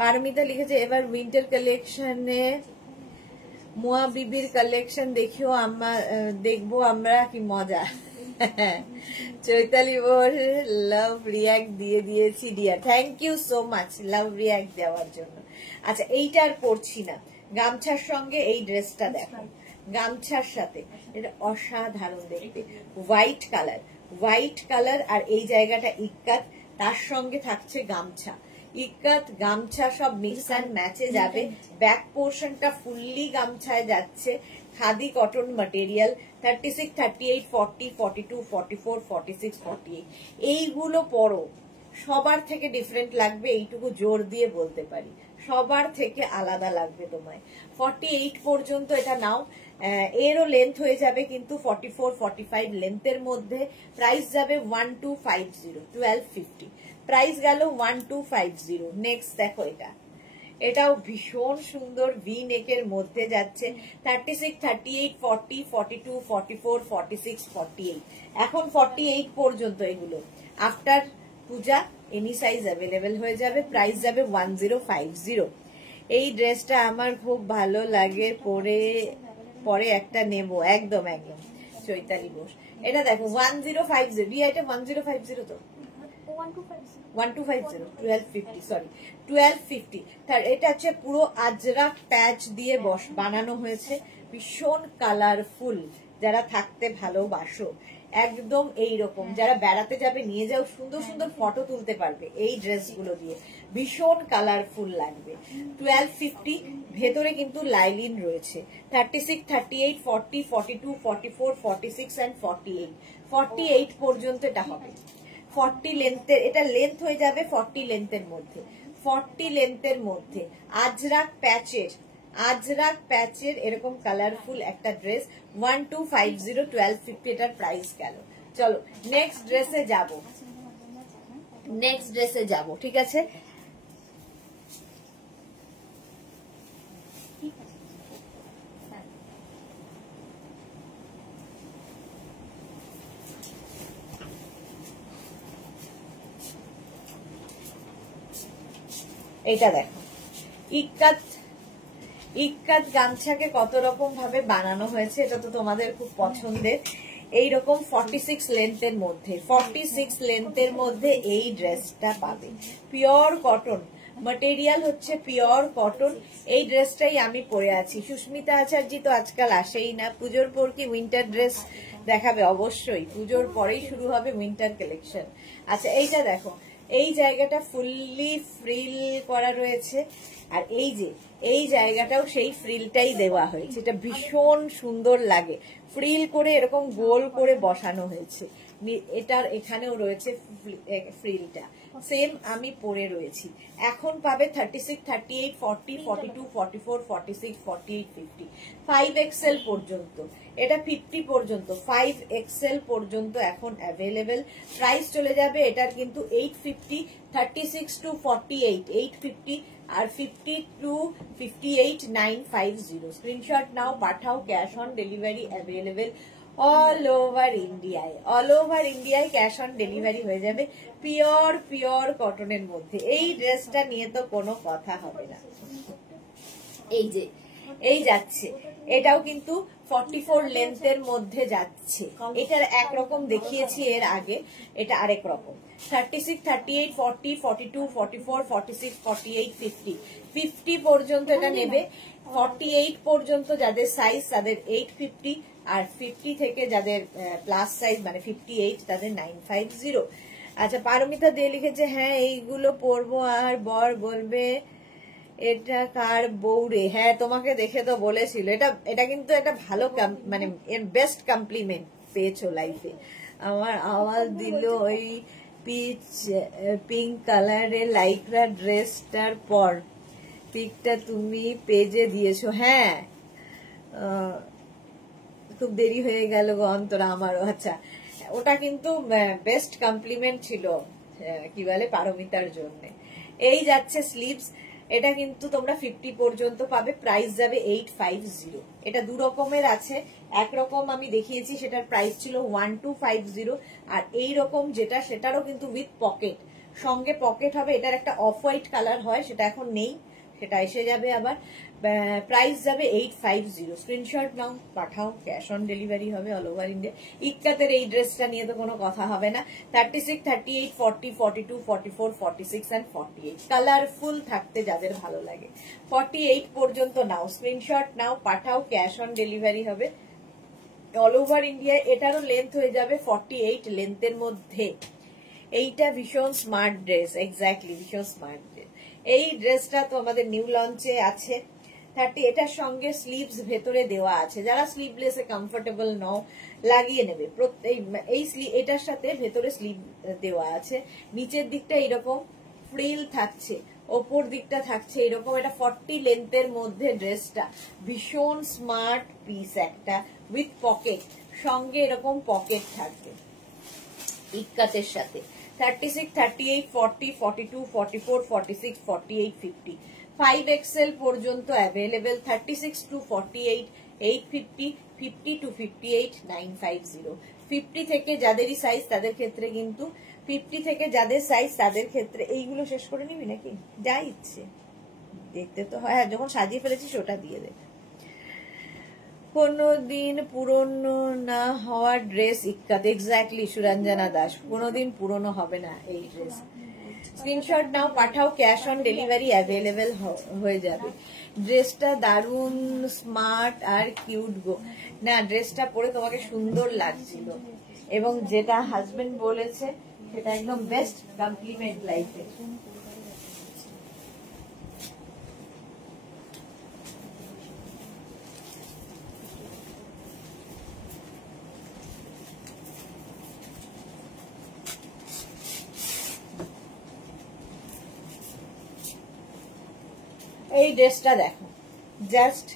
পারমিতা লিখেছে এবার উইন্টার কালেকশনে মুয়া বিবির কালেকশন দেখিও দেখবো আমরা, কি মজা। চৈতালি বোর লাভ রিয়াক্ট দিয়ে দিয়েছি dear, thank you so much love react দেওয়ার জন্য। আচ্ছা এইটা আর পরছি না, গামছার সঙ্গে এই ড্রেসটা দেখো, গামছার সাথে এটা অসাধারণ দেখতে, হোয়াইট কালার আর এই জায়গাটা ইক্কাত, তার সঙ্গে থাকছে গামছা, ইক্কাত গামছা সব মিক্স অ্যান্ড ম্যাচে যাবে। ব্যাক পোর্শনটা ফুললি গামছায় যাচ্ছে, খাদি কটন ম্যাটেরিয়াল। 36, 38, 40, 42, 44, 46, 48 এইগুলো পরো, সবার থেকে ডিফারেন্ট লাগবে, এইটুকু জোর দিয়ে বলতে পারি, সবার থেকে আলাদা লাগবে তোমায়। 48 পর্যন্ত এটা নাও, এরও লেন্থ হয়ে যাবে কিন্তু 44, 45 লেন্থের মধ্যে। প্রাইস যাবে 1250, 1250 প্রাইস গেল 1250। নেক্সট দেখো এটাও ভীষণ সুন্দর, ভি নেকের মধ্যে যাচ্ছে। 36, 38, 40, 42, 44, 46, 48 এখন 48 পর্যন্ত এগুলো। আফটার পূজা এনি সাইজ অ্যাভেলেবেল হয়ে যাবে, প্রাইস যাবে 1050। এই ড্রেসটা আমার খুব ভালো লাগে, পরে একটা নেব, একদম চৈতালি বোস। এটা দেখো 1050, এটা 1050 তো 1250, 1250 সরি 1250। তার এটা হচ্ছে পুরো আজরাক প্যাচ দিয়ে বানানো হয়েছে, ভীষণ কালারফুল। যারা থাকতে ভালোবাসো একদম এইরকম, যারা বেড়াতে যাবে নিয়ে যাও, সুন্দর সুন্দর ফটো তুলতে পারবে এই ড্রেসগুলো দিয়ে, ভীষণ কালারফুল লাগবে। 1250 ভেতরে কিন্তু লাইলিন রয়েছে। 36, 38, 40, 42, 44, 46 and 48 48 পর্যন্ত এটা হবে। 40 লেন্থের, এটা লেন্থ হয়ে যাবে 40 লেন্থের মধ্যে, 40 লেন্থের মধ্যে আজরাক প্যাচের এরকম কালারফুল একটা ড্রেস। 1250, 1250 এটার প্রাইস গেল। চলো নেক্সট ড্রেসে যাব, ঠিক আছে। এইটা দেখো, ইক্কাত গামছাকে কত রকম ভাবে বানানো হয়েছে, এটা তো তোমাদের খুব পছন্দের। এইরকম 46 লেন্থের মধ্যে, 46 লেন্থের মধ্যে এই ড্রেসটা পাবে। পিওর কটন ম্যাটেরিয়াল হচ্ছে, পিওর কটন। এই ড্রেসটাই আমি পরে আছি। সুস্মিতা আচার্য তো আজকাল আসেই না, পুজোর পর কি উইন্টার ড্রেস দেখাবে? অবশ্যই পুজোর পরেই শুরু হবে উইন্টার কালেকশন। আচ্ছা এইটা দেখো, এই জায়গাটা ফুললি ফ্রিল করা রয়েছে, আর এই জায়গাটাও সেই ফ্রিলটাই দেওয়া হয়েছে। এটা ভীষণ সুন্দর লাগে, ফ্রিল করে এরকম গোল করে বসানো হয়েছে। এটার এখানেও রয়েছে ফ্রিলটা, সেম আমি পরে রয়েছি। এখন পাবে 36, 38, 40, 42, 44, 46, 48, 50 5XL পর্যন্ত। এটা 50 পর্যন্ত, 5XL পর্যন্ত এখন অ্যাভেলেবেল। প্রাইস চলে যাবে এটার কিন্তু 850, 36 to 48 850, আর 50 to 58 950। স্ক্রিনশট নাও, পাঠাও, cash on delivery available all over ইন্ডিয়ায় ক্যাশ অন ডেলিভারি হয়ে যাবে। পিওর কটনের মধ্যে এই ড্রেসটা নিয়ে তো কোনো কথা হবে না। এই যাচ্ছে, এটাও কিন্তু 44 লেন্থের মধ্যে যাচ্ছে। এটার একরকম দেখিয়েছি এর আগে, এটা আরেক রকম। 36, 38, 40, 42, 44, 46, 48, 50 50 পর্যন্ত এটা নেবে। 48 পর্যন্ত যাদের সাইজ তাদের 850, আর 50 থেকে যাদের প্লাস সাইজ মানে 58 তাদের 950। আচ্ছা পারমিতা দিয়ে লিখেছে, হ্যাঁ এইগুলো পরবো, আর বর বলবে এটা কার বউরে। হ্যাঁ তোমাকে দেখে তো বলেছিল। এটা কিন্তু একটা ভালো মানে এর বেস্ট কমপ্লিমেন্ট পেয়েছো লাইফে। আমার আওয়াজ দিল ওই পিঙ্ক কালারের লাইক্রা ড্রেসটার পর পিকটা তুমি পেজে দিয়েছো। হ্যাঁ খুব দেরি হয়ে গেল গো অন্তরা আমারও। আচ্ছা ওটা কিন্তু বেস্ট কমপ্লিমেন্ট ছিল কি বলে পারমিতার জন্য। এই যাচ্ছে স্লিভস, এটা কিন্তু তোমরা 50 পর্যন্ত পাবে, প্রাইস যাবে 850। এটা দু রকমের আছে, একরকম আমি দেখিয়েছি সেটার প্রাইস ছিল 1250, আর এই রকম যেটা সেটারও কিন্তু উইথ পকেট, সঙ্গে পকেট হবে। এটার একটা অফ হোয়াইট কালার হয়, সেটা এখন নেই, সেটা এসে যাবে। আবার প্রাইস যাবে 850। স্ক্রিনশট নাও, পাঠাও, ক্যাশ অন ডেলিভারি হবে অল ওভার ইন্ডিয়া। ইক্কাতের এই ড্রেসটা নিয়ে তো কোনো কথা হবে না। 36, 38, 40, 42, 44, 46 এন্ড 48 কালারফুল থাকতে যাদের ভালো লাগে 48 পর্যন্ত নাও, স্ক্রিনশট নাও, পাঠাও, ক্যাশ অন ডেলিভারি হবে অল ওভার ইন্ডিয়া। এটারও লেন্থ হয়ে যাবে 48 লেন্থের মধ্যে। এইটা ভীষণ স্মার্ট ড্রেস, এক্স্যাক্টলি ভীষণ স্মার্ট ড্রেস। এই ড্রেসটা তো আমাদের নিউ লঞ্চে আছে 30। এটার সঙ্গে স্লিভস ভেতরে দেওয়া আছে, যারা স্লিভলেসে কমফোর্টেবল নও লাগিয়ে নেবে। এটার সাথে ভেতরে স্লিভ দেওয়া আছে, নিচের দিকটা এরকম ফ্রিল থাকছে, ওপর দিকটা থাকছে এরকম। এটা 40 লেন্থের মধ্যে ড্রেসটা ভীষণ স্মার্ট পিস একটা, উইথ পকেট, সঙ্গে এরকম পকেট থাকবে ইক্কাতের সাথে। 36, 38, 40, 42, 44, 46, 48, 50 5XL পর্যন্ত অ্যাভেলেবেল। 36 to 48 850, 50 to 58 950। 50 থেকে যাদেরই সাইজ তাদের ক্ষেত্রে কিন্তু 50 থেকে যাদের সাইজ তাদের ক্ষেত্রে এইগুলো শেষ করে নিবি নাকি, যা ইচ্ছে দেখতে তো হয়, যখন সাজিয়ে ফেলেছিস ওটা দিয়ে দে। কোনদিন পুরনো না হওয়া ড্রেস ইক্কাত, এক্স্যাক্টলি সুরঞ্জনা দাস, কোনদিন পুরনো হবে না এই ড্রেস। স্ক্রিনশট নাও, পাঠাও, ক্যাশ অন ডেলিভারি অ্যাভেলেবেল হয়ে যাবে। ড্রেসটা দারুন স্মার্ট আর কিউট গো। না, ড্রেসটা পরে তোমাকে সুন্দর লাগছিল, এবং যেটা হাজবেন্ড বলেছে সেটা একদম বেস্ট কমপ্লিমেন্ট লাইফে। এই ড্রেসটা দেখো, জাস্ট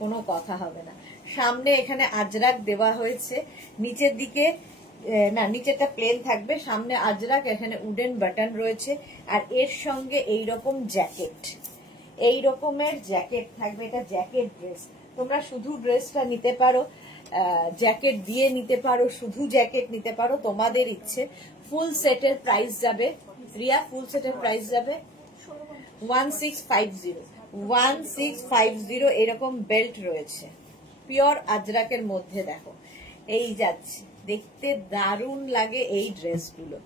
কোনো কথা হবে না। সামনে এখানে আজরাক দেওয়া হয়েছে, নিচের দিকে না, নিচেটা প্লেন থাকবে, সামনে আজরাক, এখানে উডেন বাটন রয়েছে, আর এর সঙ্গে এই রকম জ্যাকেট, এই রকমের জ্যাকেট থাকবে। এটা জ্যাকেট ড্রেস, তোমরা শুধু ড্রেসটা নিতে পারো, জ্যাকেট দিয়ে নিতে পারো, শুধু জ্যাকেট নিতে পারো, তোমাদের ইচ্ছে। ফুল সেটের প্রাইস যাবে, রিয়া ফুল সেটের প্রাইস যাবে 1650। 1650 এরকম বেল্ট রয়েছে, পিওর আজরাকের মধ্যে। দেখো এই যাচ্ছে, দেখতে দারুণ লাগে এই ড্রেসগুলো।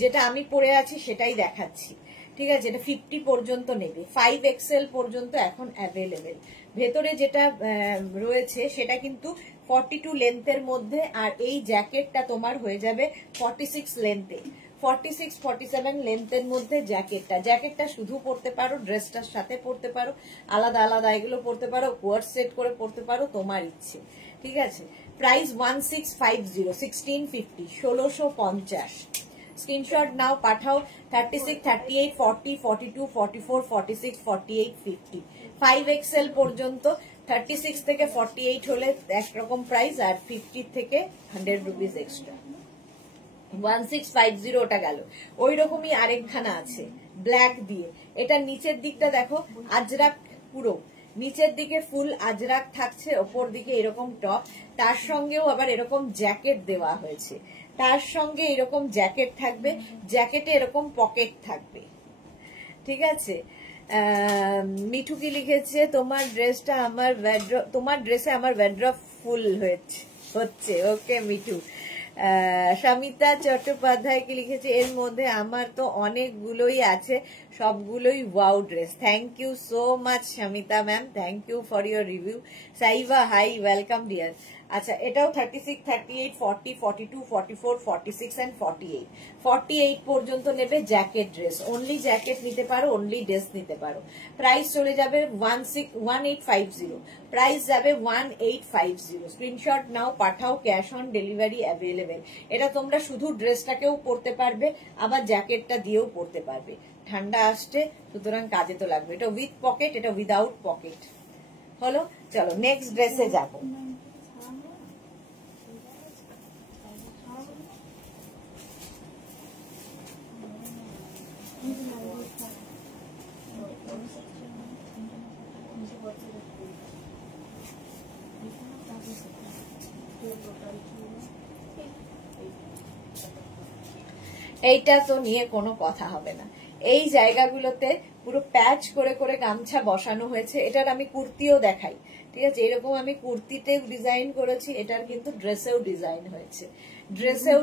যেটা আমি পরে আছি সেটাই দেখাচ্ছি, ঠিক আছে? এটা 50 পর্যন্ত নেবে, 5XL পর্যন্ত এখন অ্যাভেলেবেল। ভেতরে যেটা রয়েছে সেটা কিন্তু 42 লেন্থের মধ্যে, আর এই জ্যাকেটটা তোমার হয়ে যাবে 46 লেন্থে। 46, 47 লেন্থের মধ্যে জ্যাকেটটা শুধু পরতে পারো, ড্রেসটার সাথে পরতে পারো, আলাদা আলাদা এগুলো পরতে পারো, কোয়ার্ড সেট করে পরতে পারো, তোমার ইচ্ছে, ঠিক আছে? প্রাইস 1650, 1650, 1650। স্ক্রিনশট নাও, পাঠাও। 36, 38, 40, 42, 44, 46, 48, 50 5XL পর্যন্ত। 36 থেকে 48 হলে একরকম প্রাইস, আর 50 থেকে 100 রুপিস এক্সট্রা। 1650 ওটা গেল। ওই রকমই আরেকখানা আছে ব্ল্যাক দিয়ে। এটা নিচের দিকটা দেখো আজরাক, পুরো নিচের দিকে ফুল আজরাক থাকছে, ওপর দিকে এরকম টপ, তার সঙ্গেও আবার এরকম জ্যাকেট দেওয়া হয়েছে, তার সঙ্গে এরকম জ্যাকেট থাকবে, জ্যাকেটে এরকম পকেট থাকবে, ঠিক আছে? মিঠু কি লিখেছে, তোমার ড্রেসটা আমার ওয়ার্ড্রপ, তোমার ড্রেসে আমার ওয়ার্ড্রপ ফুল হচ্ছে। ওকে মিঠু। সমিতা চট্টোপাধ্যায় কি লিখেছে, এর মধ্যে আমার তো অনেকগুলোই আছে, সবগুলোই wow dress. Thank you so much Samita ma'am, thank you for your review. Saiba hi, welcome dear. আচ্ছা, এটাও 36, 38, 40, 42, 44, 46 এন্ড 48। 48 পর্যন্ত নেবে জ্যাকেট ড্রেস, অনলি জ্যাকেট নিতে পারো, অনলি ড্রেস নিতে পারো। প্রাইস চলে যাবে 1850, প্রাইস যাবে 1850। স্ক্রিনশট নাও, পাঠাও, ক্যাশ অন ডেলিভারি অ্যাভেলেবেল। এটা তোমরা শুধু ড্রেসটাকেও পরতে পারবে, আবার জ্যাকেটটা দিয়েও পরতে পারবে। ঠান্ডা আসছে, সুতরাং কাজে তো লাগবে। এটা উইথ পকেট, এটা উইদাউট পকেট। হলো, চলো নেক্সট ড্রেসে যাবো। এইটা তো নিয়ে কোনো কথা হবে না, এই জায়গাগুলোতে পুরো প্যাচ করে করে গামছা বসানো হয়েছে। এটার আমি কুর্তিও দেখাই, ঠিক আছে? এরকম আমি কুর্তিতেও ডিজাইন করেছি, এটার কিন্তু ড্রেসেও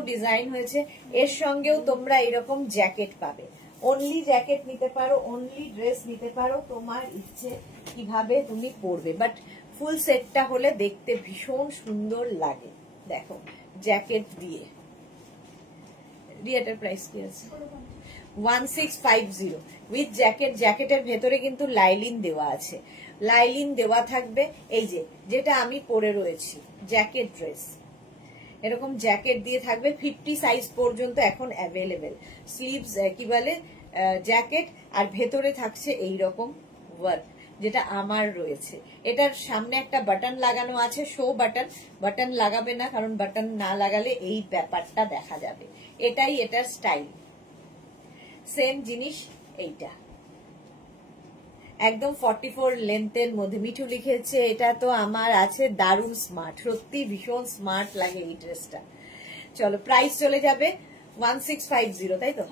ডিজাইন হয়েছে, এর সঙ্গেও তোমরা এরকম জ্যাকেট পাবে। অনলি জ্যাকেট নিতে পারো, অনলি ড্রেস নিতে পারো, তোমার ইচ্ছে কিভাবে তুমি পরবে, বাট ফুল সেটটা হলে দেখতে ভীষণ সুন্দর লাগে। দেখো জ্যাকেট দিয়ে, রিয়াটার প্রাইস কি আছে? 1650 উইথ জ্যাকেট। জ্যাকেটের ভেতরে কিন্তু লাইলিন দেওয়া আছে, লাইলিন দেওয়া থাকবে। এই যে যেটা আমি পরে রয়েছি জ্যাকেট ড্রেস, এরকম জ্যাকেট দিয়ে থাকবে। 50 সাইজ পর্যন্ত এখন অ্যাভেলেবেল। স্লিভস কি বলে জ্যাকেট, আর ভেতরে থাকছে এই রকম ওয়ার্ক, যেটা আমার রয়েছে। এটার সামনে একটা বাটন লাগানো আছে, শো বাটন। বাটন লাগাবে না, কারণ বাটন না লাগালে এই ব্যাপারটা দেখা যাবে। এটাই এটার স্টাইল। সেম জিনিস এইটা একদম 44 লেন্থের মধ্যে। মিঠু লিখেছে এটা তো আমার আছে, দারুণ স্মার্ট, সত্যি ভীষণ স্মার্ট লাগে এই ড্রেসটা। চলো প্রাইস চলে যাবে 1650, তাই তো?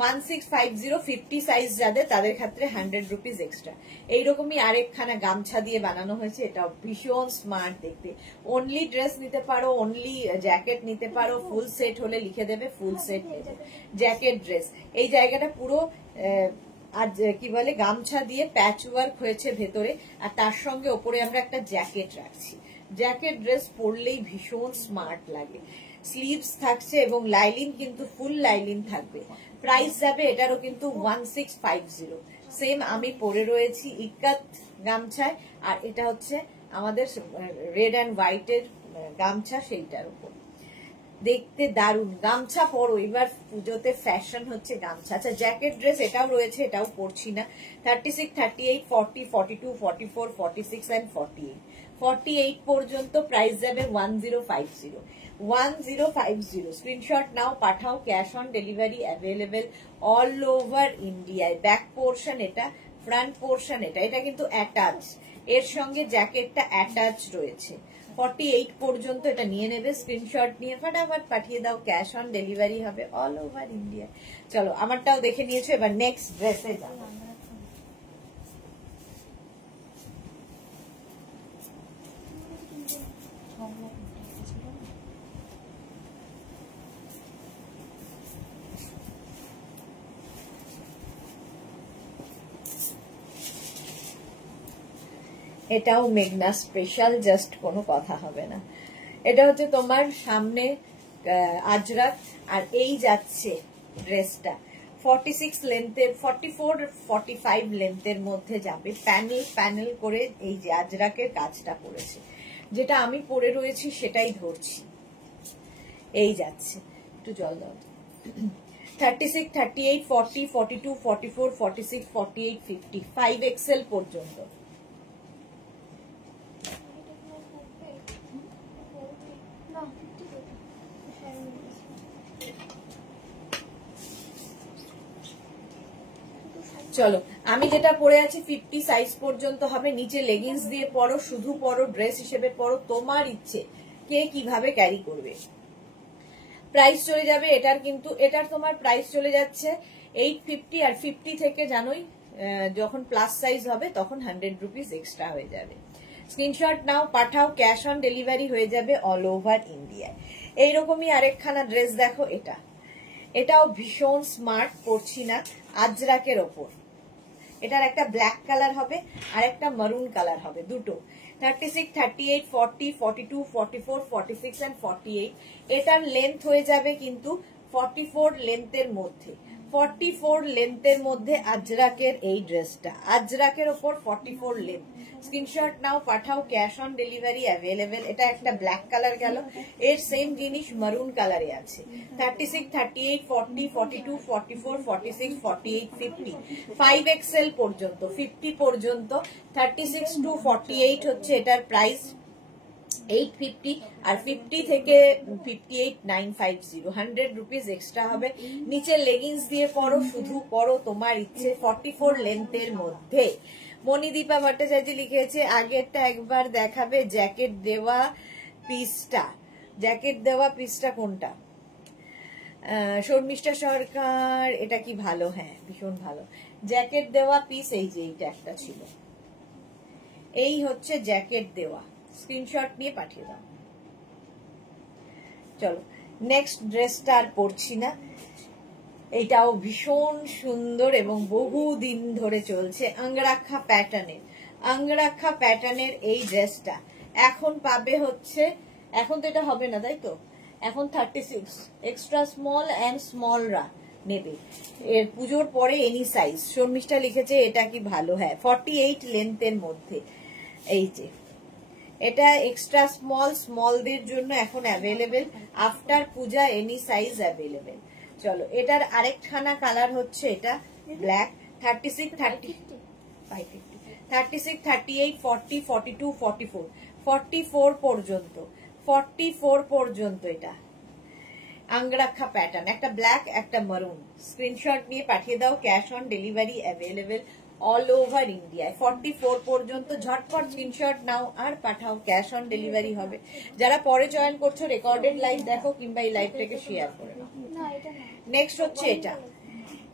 1650, 50 সাইজ যাদের তাদের ক্ষেত্রে 100 রুপিস এক্সট্রা। এইরকমই আরেকখানা গামছা দিয়ে বানানো হয়েছে, এটাও ভীষণ স্মার্ট দেখতে। অনলি ড্রেস নিতে পারো, অনলি জ্যাকেট নিতে পারো, ফুল সেট হলে লিখে দেবে ফুল সেট জ্যাকেট ড্রেস। এই জায়গাটা পুরো আর কি বলে গামছা দিয়ে প্যাচ ওয়ার্ক হয়েছে ভেতরে, আর তার সঙ্গে ওপরে আমরা একটা জ্যাকেট রাখছি। জ্যাকেট ড্রেস পরলেই ভীষণ স্মার্ট লাগে। স্লিভস থাকছে এবং লাইলিন কিন্তু ফুল লাইলিন থাকবে। প্রাইস যাবে এটারও কিন্তু 1650। সেম আমি পরে রয়েছি ইকাত গামছায়, আর এটা হচ্ছে আমাদের রেড অ্যান্ড হোয়াইটের গামছা, সেইটার উপর। দেখতে দারুন, গামছা পরো এবার, পুজোতে ফ্যাশন হচ্ছে গামছা। আচ্ছা জ্যাকেট ড্রেস এটাও রয়েছে, এটাও পরছি না। 36, 38, 40, 42, 44, 46 এন্ড 48। 48 পর্যন্ত প্রাইস যাবে 1050। 1050 স্ক্রিনশট নাও, পাঠাও। Cash on delivery available all over ইন্ডিয়ায়। ব্যাক পোর্শন এটা, ফ্রন্ট পোর্শন এটা। এটা কিন্তু অ্যাটাচ, এর সঙ্গে জ্যাকেটটা অ্যাটাচ রয়েছে। 48 পর্যন্ত এটা নিয়ে নেবে, স্ক্রিনশট নিয়ে ফটাফট পাঠিয়ে দাও। ক্যাশ অন ডেলিভারি হবে অল ওভার ইন্ডিয়া। চলো আমারটাও দেখে নিয়েছো, এবার নেক্সট ড্রেসে যাবো। এটাও মেঘনা স্পেশাল, জাস্ট কোনো কথা হবে না। এটা হচ্ছে তোমার সামনে আজরাক, আর এই যাচ্ছে ড্রেসটা 46 লেন্থের, 44, 45 লেন্থের মধ্যে যাবে। প্যানেল প্যানেল করে এই যে আজরাকের কাজটা করেছে, যেটা আমি পরে রয়েছি সেটাই ধরছি। এই যাচ্ছে, একটু জল দাও। 36, 38, 40, 42, 44, 46, 48, 50, 5XL পর্যন্ত। চলো আমি যেটা পরে আছি 50 সাইজ পর্যন্ত হবে। নিচে লেগিংস দিয়ে পরো, শুধু পরো, ড্রেস হিসেবে পরো, তোমার ইচ্ছে কে কিভাবে ক্যারি করবে। প্রাইস চলে যাবে এটার, কিন্তু এটার তোমার প্রাইস চলে যাচ্ছে 850, আর 50 থেকে জানোই যখন প্লাস সাইজ হবে তখন 100 রুপিস এক্সট্রা হয়ে যাবে। স্ক্রিনশট নাও, পাঠাও। ক্যাশ অন ডেলিভারি হয়ে যাবে অল ওভার ইন্ডিয়ায়। এইরকমই আরেকখানা ড্রেস দেখো, এটাও ভীষণ স্মার্ট, পরছি না, আজরাকের ওপর। এটার একটা ব্ল্যাক কালার হবে আর একটা মারুন কালার হবে, দুটো। 36, 38, 40, 42, 44, 46 এন্ড 48। এটার লেন্থ হয়ে যাবে কিন্তু 44 লেন্থের মধ্যে। 44 লেন্থের মধ্যে আজরাকের এই ড্রেসটা, আজরাকের ওপর 44 লেন্থ। স্ক্রিনশট নাও, পাঠাও। Cash on delivery available. এটা একটা ব্ল্যাক কালার গেল, এর সেম জিনিস মারুন কালারে আছে। 36, 38, 40, 42, 44, 46, 48, 50, 5XL পর্যন্ত, 50 পর্যন্ত। 36 to 48 হচ্ছে এটার প্রাইস 850, আর 50 থেকে 58, 950, 100 রুপিস এক্সট্রা হবে। নিচে লেগিংস দিয়ে পরো, শুধু পরো, তোমার ইচ্ছে। 44 লেন্থের মধ্যে। মণিদীপা ভট্টাচার্য লিখেছে আগেরটা একবার দেখাবে, জ্যাকেট দেওয়া পিসটা। জ্যাকেট দেওয়া পিসটা কোনটা? শর্মিষ্ঠা সরকার, এটা কি ভালো? হ্যাঁ, ভীষণ ভালো। জ্যাকেট দেওয়া পিস, এই যে এইটা একটা ছিল, এই হচ্ছে জ্যাকেট দেওয়া। স্ক্রিনশট নিয়ে পাঠিয়ে দাও। চলো নেক্সট ড্রেসটা আর পরছি না। এটাও ভীষণ সুন্দর এবং বহু দিন ধরে চলছে, অঙ্গরাক্ষা প্যাটার্নের। অঙ্গরাক্ষা প্যাটার্নের এই ড্রেসটা এখন পাবে হচ্ছে, এখন তো এটা হবে না তাই তো, এখন 36 এক্সট্রা স্মল অ্যান্ড স্মলরা নেবে। এর পুজোর পরে এনি সাইজ। শর্মিষ্ঠা লিখেছে এটা কি ভালো? হ্যাঁ, 48 লেন্থের মধ্যে। এই যে এটা এক্সট্রা স্মলদের জন্য এখন অ্যাভেলেবেল, আফটার পূজা এনি সাইজ অ্যাভেলেবেল। চলো এটার আরেকখানা কালার হচ্ছে এটা ব্ল্যাক। 36, 38, 40, 42, 44, 44 পর্যন্ত, 44 পর্যন্ত এটা অঙ্গরাক্ষা প্যাটার্ন, একটা ব্ল্যাক একটা মারুন। স্ক্রিনশট নিয়ে পাঠিয়ে দাও। Cash on delivery available all over ইন্ডিয়ায়। 44 পর্যন্ত ঝটপট স্ক্রিনশট নাও আর পাঠাও, ক্যাশ অন ডেলিভারি হবে। যারা পরে জয়েন করছো রেকর্ডেড লাইভ দেখো কিংবা এই লাইভটাকে শেয়ার করে নাও। নেক্সট হচ্ছে এটা,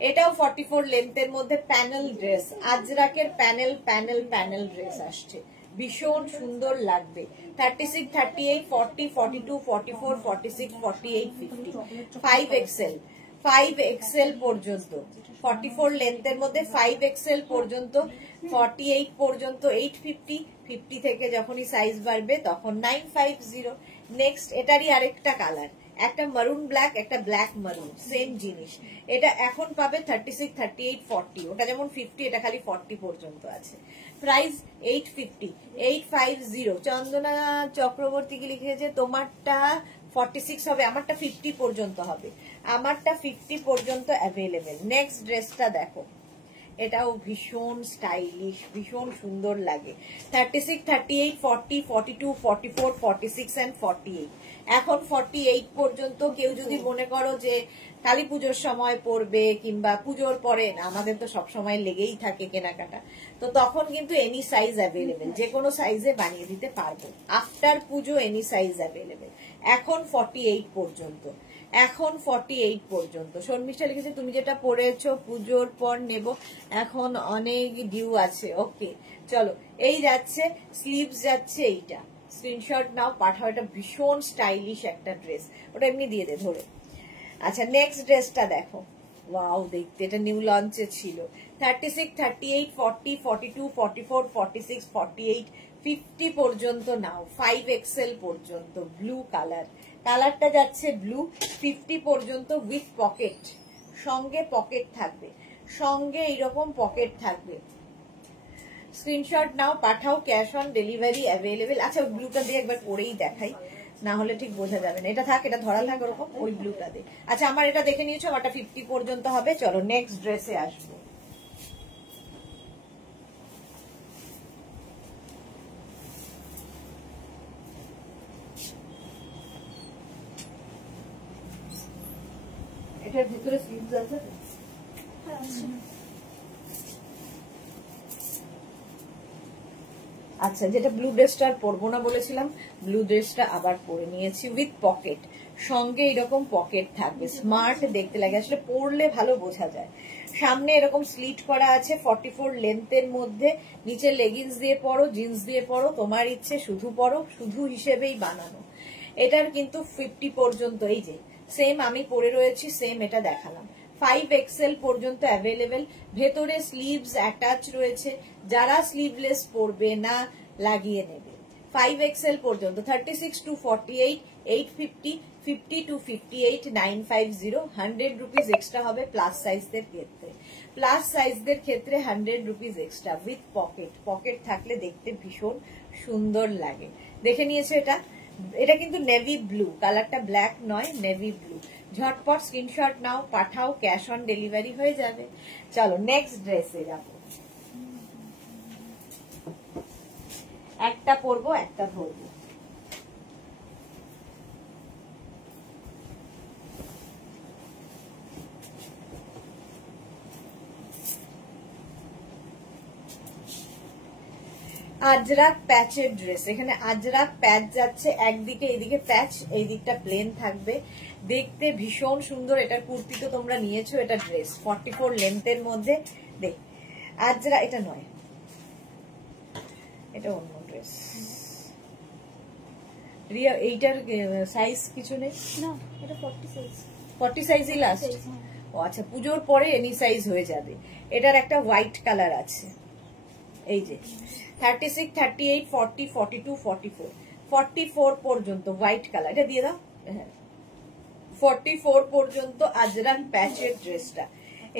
এটাও 44 লেন্থের মধ্যে প্যানেল ড্রেস, আজরাকের প্যানেল ড্রেস আসছে, ভীষণ সুন্দর লাগবে। 36, 38, 40, 42, 44, 46, 48, 50, 5XL, 5XL পর্যন্ত। 44 লেন্থের মধ্যে 5XL পর্যন্ত, 48 পর্যন্ত 850, 50 থেকে যখনই সাইজ বাড়বে তখন 950। নেক্সট এটারই আরেকটা কালার, একটা মারুন ব্ল্যাক, একটা ব্ল্যাক মারুন, সেম জিনিস। এটা এখন পাবে 36, 38, 40, ওটা যেমন 50 এটা খালি 40 পর্যন্ত আছে। প্রাইস 850, 850। চন্দনা চক্রবর্তী কি লিখেছে তোমারটা 46 হবে, আমারটা 50 পর্যন্ত হবে, আমারটা 50 পর্যন্ত অ্যাভেলেবেল। নেক্সট ড্রেসটা দেখো, এটাও ভীষণ স্টাইলিশ, ভীষণ সুন্দর লাগে। 36, 38, 40, 42, 44, 46 and 48। এখন 48 পর্যন্ত কেউ যদি মনে করো যে কালী পুজোর সময় পরবে কিংবা পুজোর পরে, আমাদের তো সব সময় লেগেই থাকে কেনাকাটা, তো তখন কিন্তু এনি সাইজ অ্যাভেলেবেল, যে কোনো সাইজে বানিয়ে দিতে পারবো। আফটার পুজো এনি সাইজ অ্যাভেলেবেল। এখন 48 পর্যন্ত, এখন 48 পর্যন্ত। শর্মিষ্ঠা লিখেছে তুমি যেটা পরেছো পুজোর পর নেব, এখন অনেক ডিউ আছে। ওকে চলো, এই যাচ্ছে স্লিভস যাচ্ছে এইটা, স্ক্রিনশট নাও পাঠাও। এটা ভীষণ স্টাইলিশ একটা ড্রেস, ওটা এমনি দিয়ে দে ধরে। আচ্ছা নেক্সট ড্রেসটা দেখো, ওয়াও দেখতে, এটা নিউ লঞ্চে ছিল। 36, 38, 40, 42, 44, 46, 48, 50 পর্যন্ত নাও, 5XL পর্যন্ত। ব্লু কালার, কালারটা যাচ্ছে ব্লু। 50 পর্যন্ত উইথ পকেট, সঙ্গে পকেট থাকবে, সঙ্গে এইরকম পকেট থাকবে। স্ক্রিনশট নাও পাঠাও, ক্যাশ অন ডেলিভারি অ্যাভেলেবেল। আচ্ছা ব্লুটা দিয়ে একবার পরেই দেখাই, না হলে ঠিক বোঝা যাবে না। এটা থাক, এটা ধরা থাক ওরকম, ওই ব্লুটা দিয়ে। আচ্ছা আমার এটা দেখে নিয়েছো, আমারটা 50 পর্যন্ত হবে। চলো নেক্সট ড্রেসে আসবো। এটার ভিতরে স্লিভস আছে। হ্যাঁ আছে। আচ্ছা যেটা ব্লু ড্রেসটা আর পরবো না বলেছিলাম, ব্লু ড্রেসটা আবার পরে নিয়েছি উইথ পকেট, সঙ্গে এরকম পকেট থাকবে, স্মার্ট দেখতে লাগে, আসলে পরলে ভালো বোঝা যায়। সামনে এরকম স্লিট করা আছে 44 লেন্থের মধ্যে, নিচে লেগিংস দিয়ে পরো, জিন্স দিয়ে পরো, তোমার ইচ্ছে শুধু পরো, শুধু হিসেবেই বানানো। এটার কিন্তু 50 পর্যন্ত, এই যে সেম আমি পরে রয়েছি, সেম এটা দেখালাম। 5XL পর্যন্ত অ্যাভেলেবেল। ভেতরে স্লিভস অ্যাটাচ রয়েছে, যারা স্লিভলেস পরবে না লাগিয়ে নেবে। 5XL পর্যন্ত। 36 to 48, 850, 50 to 58, 950, 100 রুপিস এক্সট্রা হবে প্লাস সাইজদের ক্ষেত্রে। প্লাস সাইজদের ক্ষেত্রে 100 rupees extra with pocket, pocket থাকলে দেখতে ভীষণ সুন্দর লাগে। দেখে নিয়েছে এটা, এটা কিন্তু নেভি ব্লু, কালারটা ব্ল্যাক নয়, নেভি ব্লু। ঝটপট স্ক্রিনশট নাও পাঠাও, ক্যাশ অন ডেলিভারি হয়ে যাবে। চলো নেক্সট ড্রেসে যাবো। একটা পরবো একটা ধরবো। আজরাক প্যাচের ড্রেস, এখানে আজরাক প্যাচ যাচ্ছে একদিকে, এইদিকে প্যাচ, এই দিকটা প্লেন থাকবে, দেখতে ভীষণ সুন্দর। এটার কুর্তি তো তোমরা নিয়েছো, এটা ড্রেস 44 লেন্থের মধ্যে। দেখ আজরা, এটা নয়, এটা অন্য ড্রেস। রিয়া এইটার সাইজ কিছু নেই না, এটা 40 সাইজ। 40 সাইজই লাস্ট? ও আচ্ছা, পুজোর পরে এনি সাইজ হয়ে যাবে। এটার একটা হোয়াইট কালার আছে, এই যে 36, 38, 40, 42, 44, 44 পর্যন্ত হোয়াইট কালার। এটা দিয়ে দাও। হ্যাঁ, 44 পর্যন্ত আজরাক প্যাচের ড্রেসটা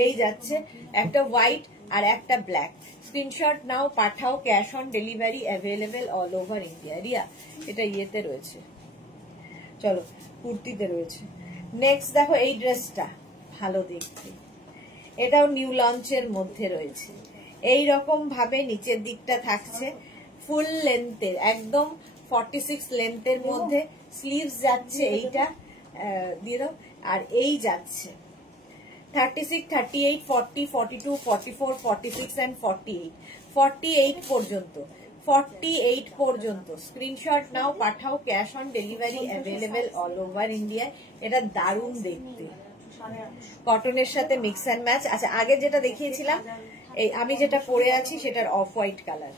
এই যাচ্ছে, একটা হোয়াইট আর একটা ব্ল্যাক। স্ক্রিনশট নাও, পাঠাও, cash on delivery available all over India. Riya এটা ইয়েতে রয়েছে, চলো কুর্তিতে রয়েছে। নেক্সট দেখো এই ড্রেসটা, ভালো দেখতে, এটাও নিউ লঞ্চের মধ্যে রয়েছে। এই রকম ভাবে নিচের দিকটা থাকছে ফুল লেন্থের, একদম 46 লেন্থের মধ্যে। স্লিভস যাচ্ছে এইটা দিয়ে দাও, আর এই যাচ্ছে 36, 38, 40, 42, 44, 46 and 48, 48 পর্যন্ত। 48 পর্যন্ত স্ক্রিনশট নাও, পাঠাও, cash on delivery available all over India. এটা দারুণ দেখতে, কটনের সাথে মিক্স অ্যান্ড ম্যাচ। আচ্ছা, আগে যেটা দেখিয়েছিলাম, এই আমি যেটা পরে আছি সেটার অফ হোয়াইট কালার।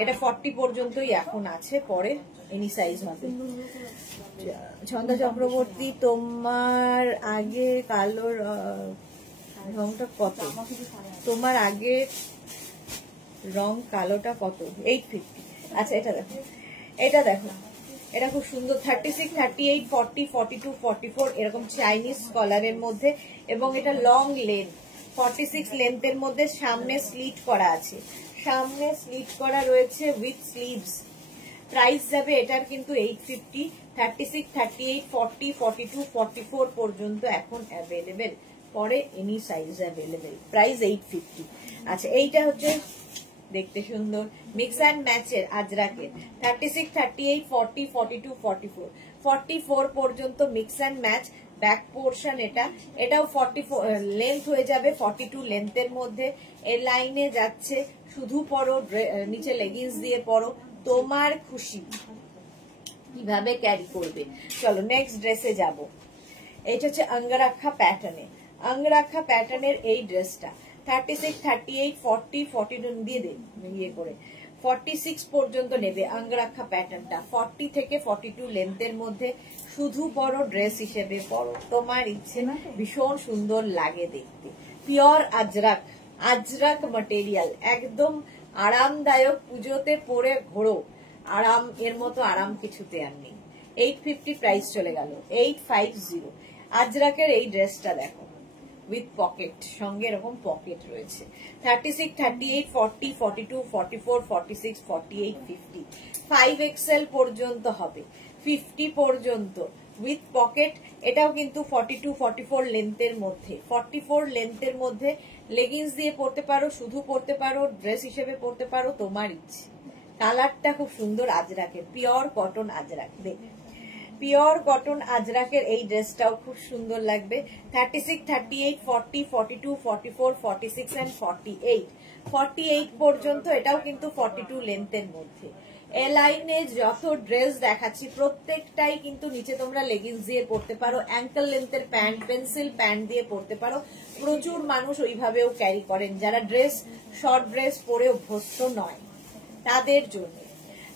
এটা 40 পর্যন্তই এখন আছে, পরে এনি সাইজ হবে। ছন্দা চক্রবর্তী, তোমার আগে কালোর রংটা কত? তোমার আগে রং কালোটা কত? 850। আচ্ছা, এটা দেখো, এটা দেখো, এটা খুব সুন্দর। 36, 38, 40, 42, 44 এরকম চাইনিজ কলারের মধ্যে, এবং এটা লং লেন্থ 46 লেন্থের মধ্যে। সামনে স্লিট করা আছে, সামনে স্লিট করা রয়েছে উইথ স্লিভস। প্রাইস যাবে এটার কিন্তু 850। 36, 38, 40, 42, 44 পর্যন্ত এখন অ্যাভেলেবেল, পরে এনি সাইজ অ্যাভেলেবেল। প্রাইস 850। আচ্ছা, এইটা হচ্ছে দেখতে সুন্দর, মিক্স অ্যান্ড ম্যাচের আজরাকের। 36, 38, 40, 42, 44, 44 পর্যন্ত mix and match. Back portion এটাও 44 লেন্থ হয়ে যাবে, 42 লেন্থের মধ্যে। এর লাইনে যাচ্ছে, শুধু পরো, নিচে লেগিংস দিয়ে পরো, তোমার খুশি কিভাবে ক্যারি করবে। চলো নেক্সট ড্রেসে যাব। এটা হচ্ছে অঙ্গরাখা প্যাটার্নে, অঙ্গরাখা প্যাটার্নের এই ড্রেসটা 36, 38, 40, 42 দিয়ে দে ইয়ে করে 46 পর্যন্ত নেবে। অঙ্গরাখা প্যাটার্নটা 40 থেকে 42 লেন্থের মধ্যে। শুধু পরো, ড্রেস হিসেবে পরো, তোমার ইচ্ছে, ভীষণ সুন্দর লাগে দেখতে। পিওর আজরাক, আজরাক ম্যাটেরিয়াল, একদম আরামদায়ক। পুজোতে পরে ঘোরো, আরাম, এর মতো আরাম কিছুতে আর নেই। 850 প্রাইস চলে গেল, 850। আজরাকের এই ড্রেসটা দেখো, উইথ পকেট, সঙ্গে এরকম পকেট রয়েছে। 36, 38, 40, 42, 44, 46, 48, 50, 5XL পর্যন্ত হবে, 50 পর্যন্ত উইথ পকেট। এটাও কিন্তু 42, 44 লেন্থের মধ্যে, 44 লেন্থের মধ্যে। লেগিংস দিয়ে পরতে পারো, শুধু পরতে পারো, ড্রেস হিসেবে পরতে পারো, তোমার ইচ্ছে। কালারটা খুব সুন্দর আজরাকের, পিওর কটন আজরাক। দেখ, পিওর কটন আজরাকের এই ড্রেসটাও খুব সুন্দর লাগবে। 36, 38, 40, 42, 44, 46 and 48, 48 পর্যন্ত। এটাও কিন্তু 42 লেন্থের মধ্যে। এ লাইনে যত ড্রেস দেখাচ্ছি প্রত্যেকটাই কিন্তু নিচে তোমরা লেগিংস দিয়ে পরতে পারো, অ্যাঙ্কেল লেন্থের প্যান্ট, পেন্সিল প্যান্ট দিয়ে পরতে পারো। প্রচুর মানুষ ওইভাবেও ক্যারি করেন, যারা ড্রেস, শর্ট ড্রেস পরে অভ্যস্ত নয়, তাদের জন্য।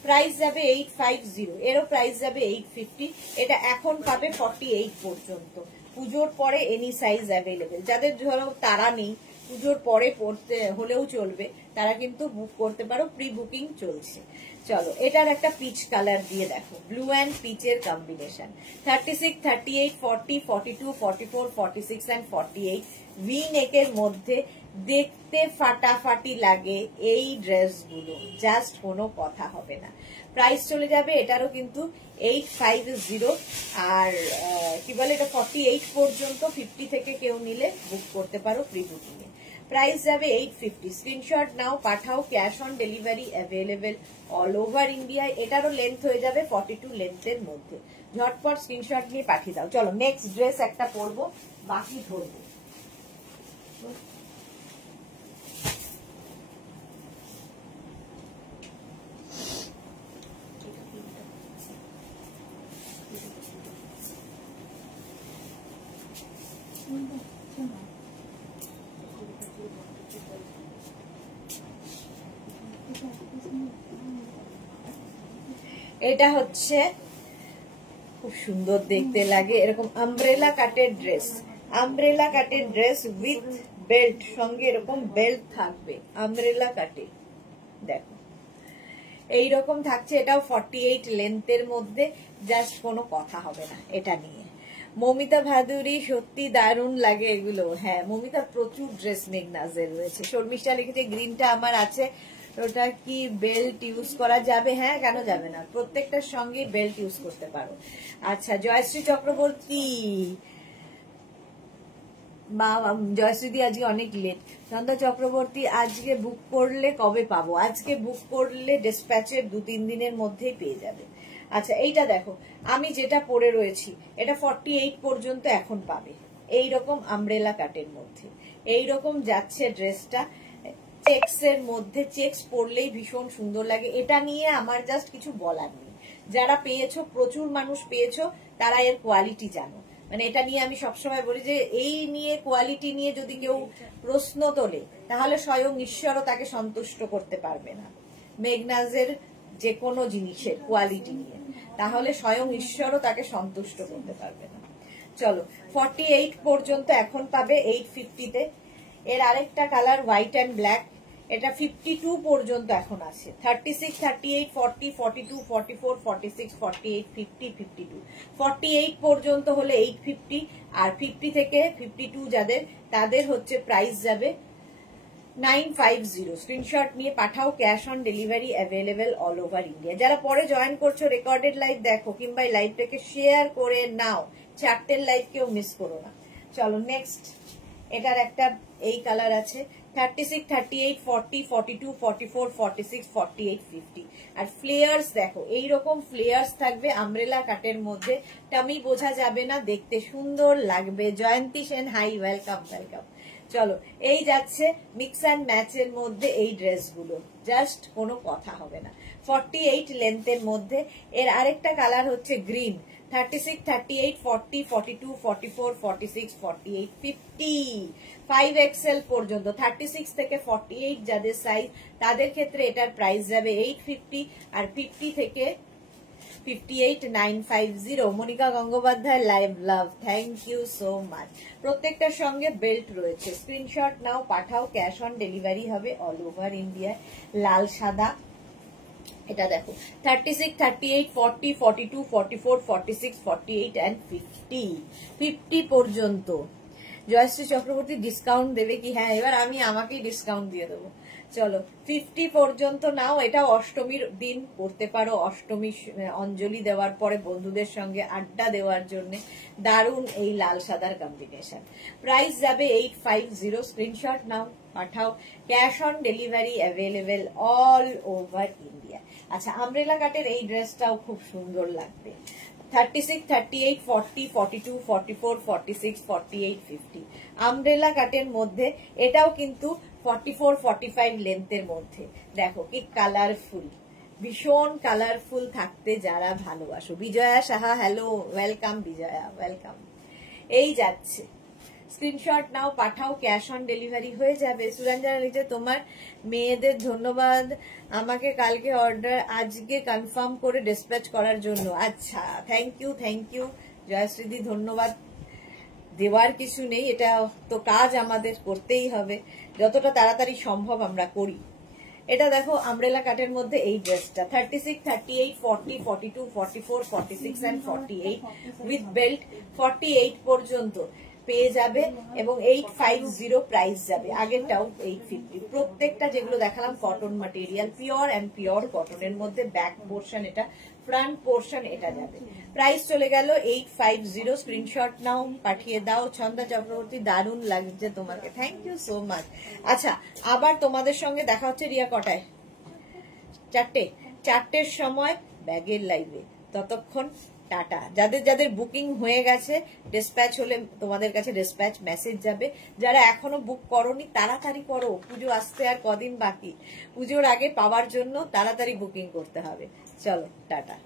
প্রাইস যাবে 850, এরও প্রাইস যাবে 850। এটা এখন পাবে 48 পর্যন্ত। পুজোর পরে এনি সাইজ অ্যাভেলেবেল। যাদের ধরো তারা নেই, পুজোর পরে পড়তে হলেও চলবে, তারা কিন্তু বুক করতে পারো, প্রি বুকিং চলছে। চলো, এটার একটা পিচ কালার দিয়ে দেখো, ব্লু অ্যান্ড পিচের কম্বিনেশন। 36, 38, 40, 42, 44, 46 and 48, ভি নেকের মধ্যে। দেখতে ফাটাফাটি লাগে এই ড্রেসগুলো, জাস্ট কোনো কথা হবে না। প্রাইস চলে যাবে এটারও কিন্তু 850। আর কি বলে, এটা 48 পর্যন্ত। 50 থেকে কেউ নিলে বুক করতে পারো প্রি বুকিং এ। প্রাইস যাবে 850। স্ক্রিনশট নাও, পাঠাও, cash on delivery available all over India. এটারও লেন্থ হয়ে যাবে 42 লেন্থের মধ্যে। ঝটপট স্ক্রিনশট নিয়ে পাঠিয়ে দাও। চলো নেক্সট ড্রেস একটা পরবো, বাকি ধরবো। এটা হচ্ছে খুব সুন্দর দেখতে লাগে, এরকম আমব্রেলা কাটের ড্রেস, আমব্রেলা কাটের ড্রেস উইথ বেল্ট, সঙ্গে এরকম বেল্ট থাকবে আমব্রেলা কাটে। দেখো এইরকম থাকছে, এটাও 48 লেন্থের মধ্যে, জাস্ট কোনো কথা হবে না এটা নিয়ে। মমিতা ভাদুরী সত্যি দারুণ লাগে এগুলো। হ্যাঁ, মমিতার প্রচুর ড্রেস মেঘনাজের রয়েছে। শর্মিষ্ঠা লিখেছে গ্রিনটা আমার আছে, ওটা কি বেল্ট ইউজ করা যাবে? হ্যাঁ, কেন যাবে না, প্রত্যেকটার সঙ্গে বেল্ট ইউজ করতে পারো। আচ্ছা, জয়শ্রী চক্রবর্তী, বা জয়শ্রীদি আজকে অনেক লেট। চন্দা চক্রবর্তী, আজকে বুক করলে কবে পাবো? আজকে বুক করলে ডিসপ্যাচের 2-3 দিনের মধ্যেই পেয়ে যাবে। আচ্ছা, এইটা দেখো, আমি যেটা পরে রয়েছি এটা 48 পর্যন্ত এখন পাবে, এইরকম আমব্রেলা কাটের মধ্যে এইরকম যাচ্ছে ড্রেসটা, চেক্স এর মধ্যে, চেক্স পরলেই ভীষণ সুন্দর লাগে। এটা নিয়ে আমার জাস্ট কিছু বলার নেই, যারা পেয়েছো, প্রচুর মানুষ পেয়েছো, তারা এর কোয়ালিটি জানো। মানে এটা নিয়ে আমি সবসময় বলি যে এই নিয়ে, কোয়ালিটি নিয়ে যদি কেউ প্রশ্ন তোলে তাহলে স্বয়ং ঈশ্বরও তাকে সন্তুষ্ট করতে পারবে না। মেঘনাজের যে কোনো জিনিসের কোয়ালিটি নিয়ে, তাহলে স্বয়ং ঈশ্বরও তাকে সন্তুষ্ট করতে পারবে না। চলো, 48 পর্যন্ত এখন পাবে 850-তে। এর আরেকটা কালার হোয়াইট অ্যান্ড ব্ল্যাক, এটা 52 পর্যন্ত এখন আছে। 36, 38, 40, 42, 44, 46, 48, 50, 52, 48 পর্যন্ত হলে 850, আর 50 থেকে 52 যাদের, তাদের হচ্ছে প্রাইস যাবে 950। স্ক্রিনশট নিয়ে পাঠাও, cash on delivery available all over India. যারা পরে জয়েন করছো, রেকর্ডেড লাইভ দেখো, কিংবা লাইভটাকে শেয়ার করে নাও, 4টের লাইভ কেউ মিস করো না। চলো নেক্সট, এটার একটা এই কালার আছে, 36, 38, 40, 42, 44, 46, 48, 50। আর ফ্লেয়ার্স দেখো, এইরকম ফ্লেয়ার্স থাকবে আমব্রেলা কাটের মধ্যে, টামি বোঝা যাবে না, দেখতে সুন্দর লাগবে। জয়ন্তী সেন, হাই, ওয়েলকাম ওয়েলকাম। চলো, এই যাচ্ছে মিক্স অ্যান্ড ম্যাচের মধ্যে এই ড্রেসগুলো, জাস্ট কোনো কথা হবে না, 48 লেন্থের মধ্যে। এর আরেকটা কালার হচ্ছে গ্রিন, 36, 38, 40, 42, 44, 46, 48, 50, 5XL পর্যন্ত। 36 থেকে 48 যাদের সাইজ, তাদের ক্ষেত্রে এটার প্রাইস যাবে 850, আর 50 থেকে 58, 950। Monika Gangopadhyay, live love, thank you so much. প্রত্যেকটার সঙ্গে বেল্ট রয়েছে, স্ক্রিনশট নাও, পাঠাও, ক্যাশ অন ডেলিভারি হবে অল ওভার ইন্ডিয়া। লাল সাদা, এটা দেখো 36, 38, 40, 42, 44, 46, 48 and 50 পর্যন্ত। জয়শ্রী চক্রবর্তী ডিসকাউন্ট দেবে কি? হ্যাঁ, এবার আমি আমাকেই ডিসকাউন্ট দিয়ে দেবো। চলো, 50 পর্যন্ত নাও। এটা অষ্টমীর দিন পড়তে পারো, অষ্টমী অঞ্জলি দেওয়ার পরে বন্ধুদের সঙ্গে আড্ডা দেওয়ার জন্য দারুণ এই লাল সাদার কম্বিনেশন। প্রাইস যাবে 850। স্ক্রিনশট নাও, পাঠাও, cash on delivery available all over India. আচ্ছা, আমব্রেলা কাটের এই ড্রেসটাও খুব সুন্দর লাগবে। 36, 38, 40, 42, 44, 46, 48, 50 আমব্রেলা কাটের মধ্যে। এটাও কিন্তু 44, 45 লেন্থের মধ্যে। দেখো কি কালারফুল, ভীষণ কালারফুল থাকতে যারা ভালোবাসো। Bijoya Saha, hello, welcome Bijoya, welcome. এই যাচ্ছে, স্ক্রিনশট নাও, পাঠাও, ক্যাশ অন ডেলিভারি হয়ে যাবে। সুরঞ্জনা লিখছে তোমার মেয়েদের ধন্যবাদ আমাকে কালকে অর্ডার আজকে কনফার্ম করে ডিসপ্যাচ করার জন্য। আচ্ছা, থ্যাংক ইউ, থ্যাংক ইউ জয়শ্রীদি, ধন্যবাদ দেওয়ার কিছু নেই, এটা তো কাজ আমাদের করতেই হবে, যতটা তাড়াতাড়ি সম্ভব আমরা করি। এটা দেখো আমব্রেলা কাটের মধ্যে এই ড্রেসটা, 36, 38, 40, 42, 44, 46 and 48 উইথ বেল্ট 48 পর্যন্ত পেয়ে যাবে, এবং 850 প্রাইস যাবে। আগেরটাও 850। প্রত্যেকটা যেগুলো দেখালাম cotton material, pure and pure কটনের মধ্যে। ব্যাক পোর্শন এটা, ফ্রন্ট পোর্শন এটা যাবে। প্রাইস চলে গেল 850। স্ক্রিনশট নাও, পাঠিয়ে দাও। ছন্দা চক্রবর্তী, দারুণ লাগছে তোমাকে, থ্যাংক ইউ সো মাচ। আচ্ছা, আবার তোমাদের সঙ্গে দেখা হচ্ছে রিয়া কটায়? 4টের সময় ব্যাগের লাইভে। ততক্ষণ টাটা। যাদের যাদের বুকিং হয়ে গেছে, ডিসপ্যাচ হলে তোমাদের কাছে ডিসপ্যাচ মেসেজ যাবে। যারা এখনো বুক করোনি তাড়াতাড়ি করো, পুজো আসতে আর কদিন বাকি। পুজোর আগে পাওয়ার জন্য তাড়াতাড়ি বুকিং করতে হবে। চলো, টাটা।